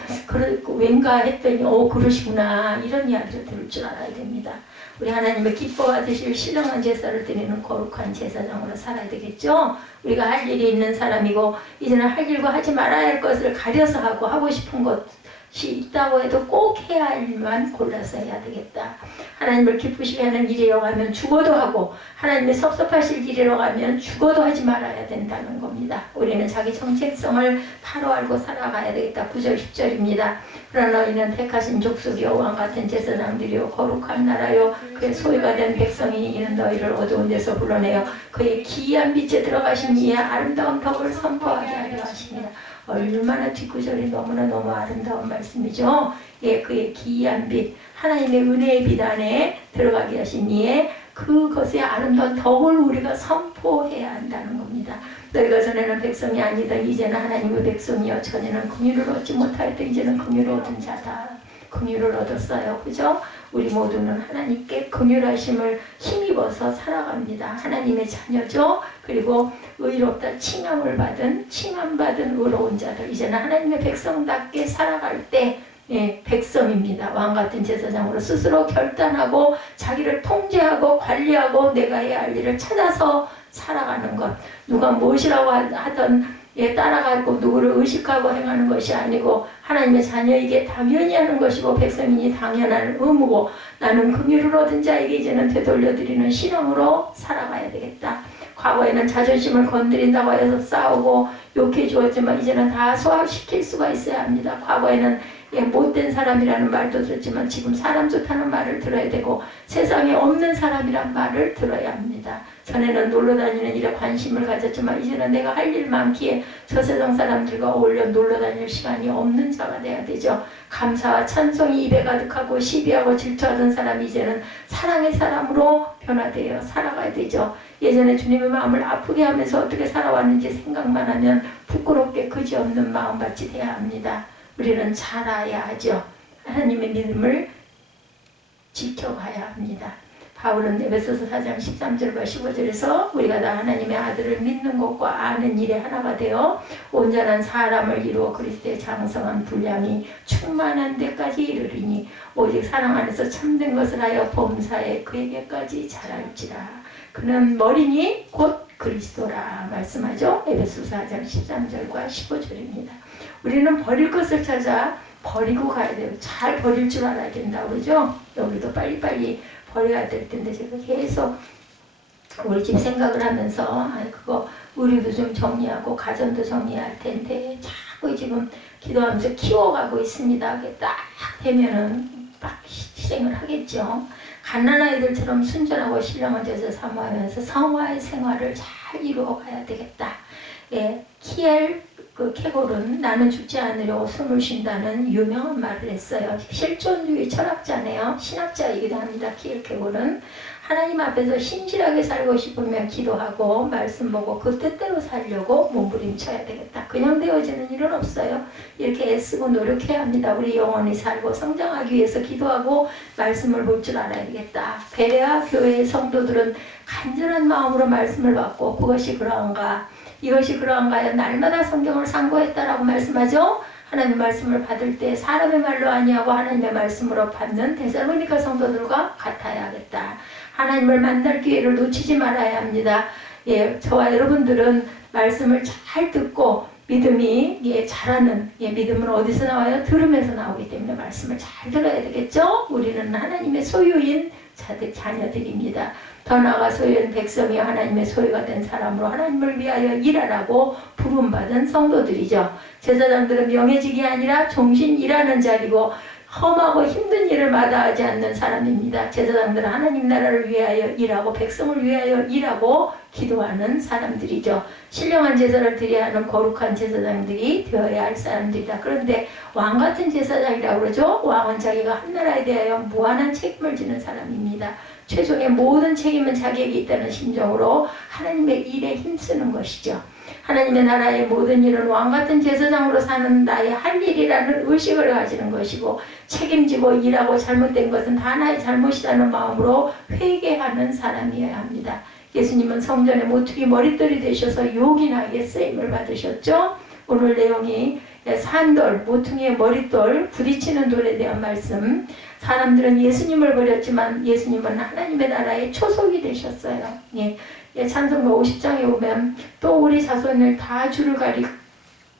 왠가 했더니 그러시구나. 이런 이야기를 들을 줄 알아야 됩니다. 우리 하나님의 기뻐 받으실 신령한 제사를 드리는 거룩한 제사장으로 살아야 되겠죠. 우리가 할 일이 있는 사람이고 이제는 할 일과 하지 말아야 할 것을 가려서 하고 싶은 것이 있다고 해도 꼭 해야 할 일만 골라서 해야 되겠다. 하나님을 기쁘시게 하는 일이라고 하면 죽어도 하고 하나님의 섭섭하실 일이라고 하면 죽어도 하지 말아야 된다는 겁니다. 우리는 자기 정체성을 바로 알고 살아가야 되겠다. 9절 10절입니다. 그러나 너희는 택하신 족속이요 왕 같은 제사장들이요 거룩한 나라요 그의 소유가 된 백성이 이는 너희를 어두운 데서 불러내어 그의 기이한 빛에 들어가신 이의 아름다운 덕을 선포하게 하려 하십니다. 얼마나 뒷구절이 너무 아름다운 말씀이죠. 그의 기이한 빛, 하나님의 은혜의 빛 안에 들어가게 하신 이의 그것의 아름다운 덕을 우리가 선포해야 한다는 겁니다. 너희가 전에는 백성이 아니던 이제는 하나님의 백성이여 전에는 긍휼을 얻지 못하였던 이제는 긍휼을 얻은 자다. 긍휼을 얻었어요. 그죠? 우리 모두는 하나님께 긍휼하심을 힘입어서 살아갑니다. 하나님의 자녀죠. 그리고 의롭다 칭함을 받은 칭함받은 의로운 자들. 이제는 하나님의 백성답게 살아갈 때 백성입니다. 왕같은 제사장으로 스스로 결단하고 자기를 통제하고 관리하고 내가 해야 할 일을 찾아서 살아가는 것. 누가 무엇이라고 하던 따라가고 누구를 의식하고 행하는 것이 아니고 하나님의 자녀에게 당연히 하는 것이고 백성인이 당연한 의무고 나는 긍휼을 얻은 자에게 이제는 되돌려드리는 신앙으로 살아가야 되겠다. 과거에는 자존심을 건드린다고 해서 싸우고 욕해 주었지만 이제는 다 소화시킬 수가 있어야 합니다. 과거에는 못된 사람이라는 말도 들었지만 지금 사람 좋다는 말을 들어야 되고 세상에 없는 사람이란 말을 들어야 합니다. 전에는 놀러 다니는 일에 관심을 가졌지만 이제는 내가 할 일 많기에 저 세상 사람들과 어울려 놀러 다닐 시간이 없는 자가 돼야 되죠. 감사와 찬송이 입에 가득하고 시비하고 질투하던 사람이 이제는 사랑의 사람으로 변화되어 살아가야 되죠. 예전에 주님의 마음을 아프게 하면서 어떻게 살아왔는지 생각만 하면 부끄럽게 그지없는 마음같이 돼야 합니다. 우리는 자라야 하죠. 하나님의 믿음을 지켜가야 합니다. 바울은 에베소서 4장 13절과 15절에서 우리가 다 하나님의 아들을 믿는 것과 아는 일에 하나가 되어 온전한 사람을 이루어 그리스도의 장성한 분량이 충만한 데까지 이르리니 오직 사랑 안에서 참된 것을 하여 범사에 그에게까지 자랄지라. 그는 머리니 곧 그리스도라 말씀하죠. 에베소서 4장 13절과 15절입니다. 우리는 버릴 것을 찾아 버리고 가야 돼요. 잘 버릴 줄 알아야 된다 그러죠. 우리도 빨리빨리 버려야 될 텐데 제가 계속 우리 집 생각을 하면서 그거 우리도 좀 정리하고 가정도 정리해야 할 텐데 자꾸 지금 기도하면서 키워가고 있습니다. 그게 딱 되면은 막 실행을 하겠죠. 갓난아이들처럼 순전하고 신령한 데서 사모하면서 성화의 생활을 잘 이루어가야 되겠다. 예, 키엘 케골은 나는 죽지 않으려고 숨을 쉰다는 유명한 말을 했어요. 실존주의 철학자네요. 신학자이기도 합니다. 키엘 케골은 하나님 앞에서 신실하게 살고 싶으면 기도하고 말씀 보고 그 뜻대로 살려고 몸부림쳐야 되겠다. 그냥 되어지는 일은 없어요. 이렇게 애쓰고 노력해야 합니다. 우리 영혼이 살고 성장하기 위해서 기도하고 말씀을 볼 줄 알아야 되겠다. 베레아 교회의 성도들은 간절한 마음으로 말씀을 받고 그것이 그러한가 이것이 그러한가요? 날마다 성경을 상고했다라고 말씀하죠. 하나님의 말씀을 받을 때 사람의 말로 아니하고 하나님의 말씀으로 받는 데살로니가 성도들과 같아야겠다. 하나님을 만날 기회를 놓치지 말아야 합니다. 예, 저와 여러분들은 말씀을 잘 듣고 믿음이 자라는 믿음은 어디서 나와요? 들으면서 나오기 때문에 말씀을 잘 들어야 되겠죠? 우리는 하나님의 소유인 자녀들입니다. 더 나아가 소유인 백성이 하나님의 소유가 된 사람으로 하나님을 위하여 일하라고 부름받은 성도들이죠. 제사장들은 명예직이 아니라 종신 일하는 자리고 험하고 힘든 일을 마다하지 않는 사람입니다. 제사장들은 하나님 나라를 위하여 일하고 백성을 위하여 일하고 기도하는 사람들이죠. 신령한 제사를 드려야 하는 거룩한 제사장들이 되어야 할 사람들이다. 그런데 왕같은 제사장이라고 그러죠. 왕은 자기가 한 나라에 대하여 무한한 책임을 지는 사람입니다. 최종의 모든 책임은 자기에게 있다는 심정으로 하나님의 일에 힘쓰는 것이죠. 하나님의 나라의 모든 일은 왕같은 제사장으로 사는 나의 할 일이라는 의식을 가지는 것이고 책임지고 일하고 잘못된 것은 다 나의 잘못이라는 마음으로 회개하는 사람이어야 합니다. 예수님은 성전의 모퉁이 머릿돌이 되셔서 용인하게 쓰임을 받으셨죠. 오늘 내용이 산돌, 모퉁이의 머릿돌, 부딪히는 돌에 대한 말씀. 사람들은 예수님을 버렸지만 예수님은 하나님의 나라의 초석이 되셨어요. 찬송가 50장에 보면 또 우리 자손을 다 주를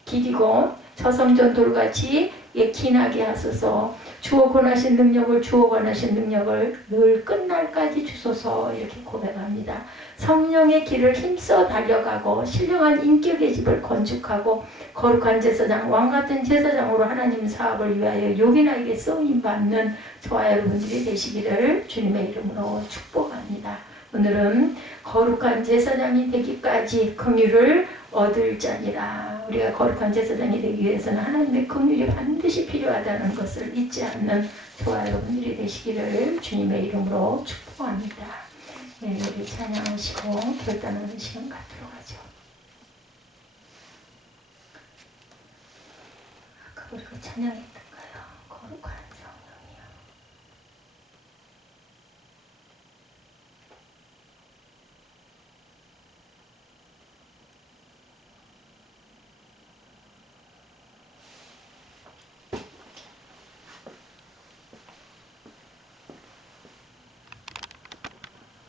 기리고 저성전 돌같이 기나게 하소서. 주어 권하신 능력을 주어 권하신 능력을 늘 끝날까지 주소서 이렇게 고백합니다. 성령의 길을 힘써 달려가고 신령한 인격의 집을 건축하고 거룩한 제사장, 왕같은 제사장으로 하나님 사업을 위하여 요긴하게 쓰임받는 저와 여러분들이 되시기를 주님의 이름으로 축복합니다. 오늘은 거룩한 제사장이 되기까지 긍휼을 얻을 자니라. 우리가 거룩한 제사장이 되기 위해서는 하나님의 긍휼이 반드시 필요하다는 것을 잊지 않는 저와 여러분들이 되시기를 주님의 이름으로 축복합니다. 우리 찬양하시고 결단하는 시간 갖도록 하죠. 아까 우리가 찬양했던가요? 거룩한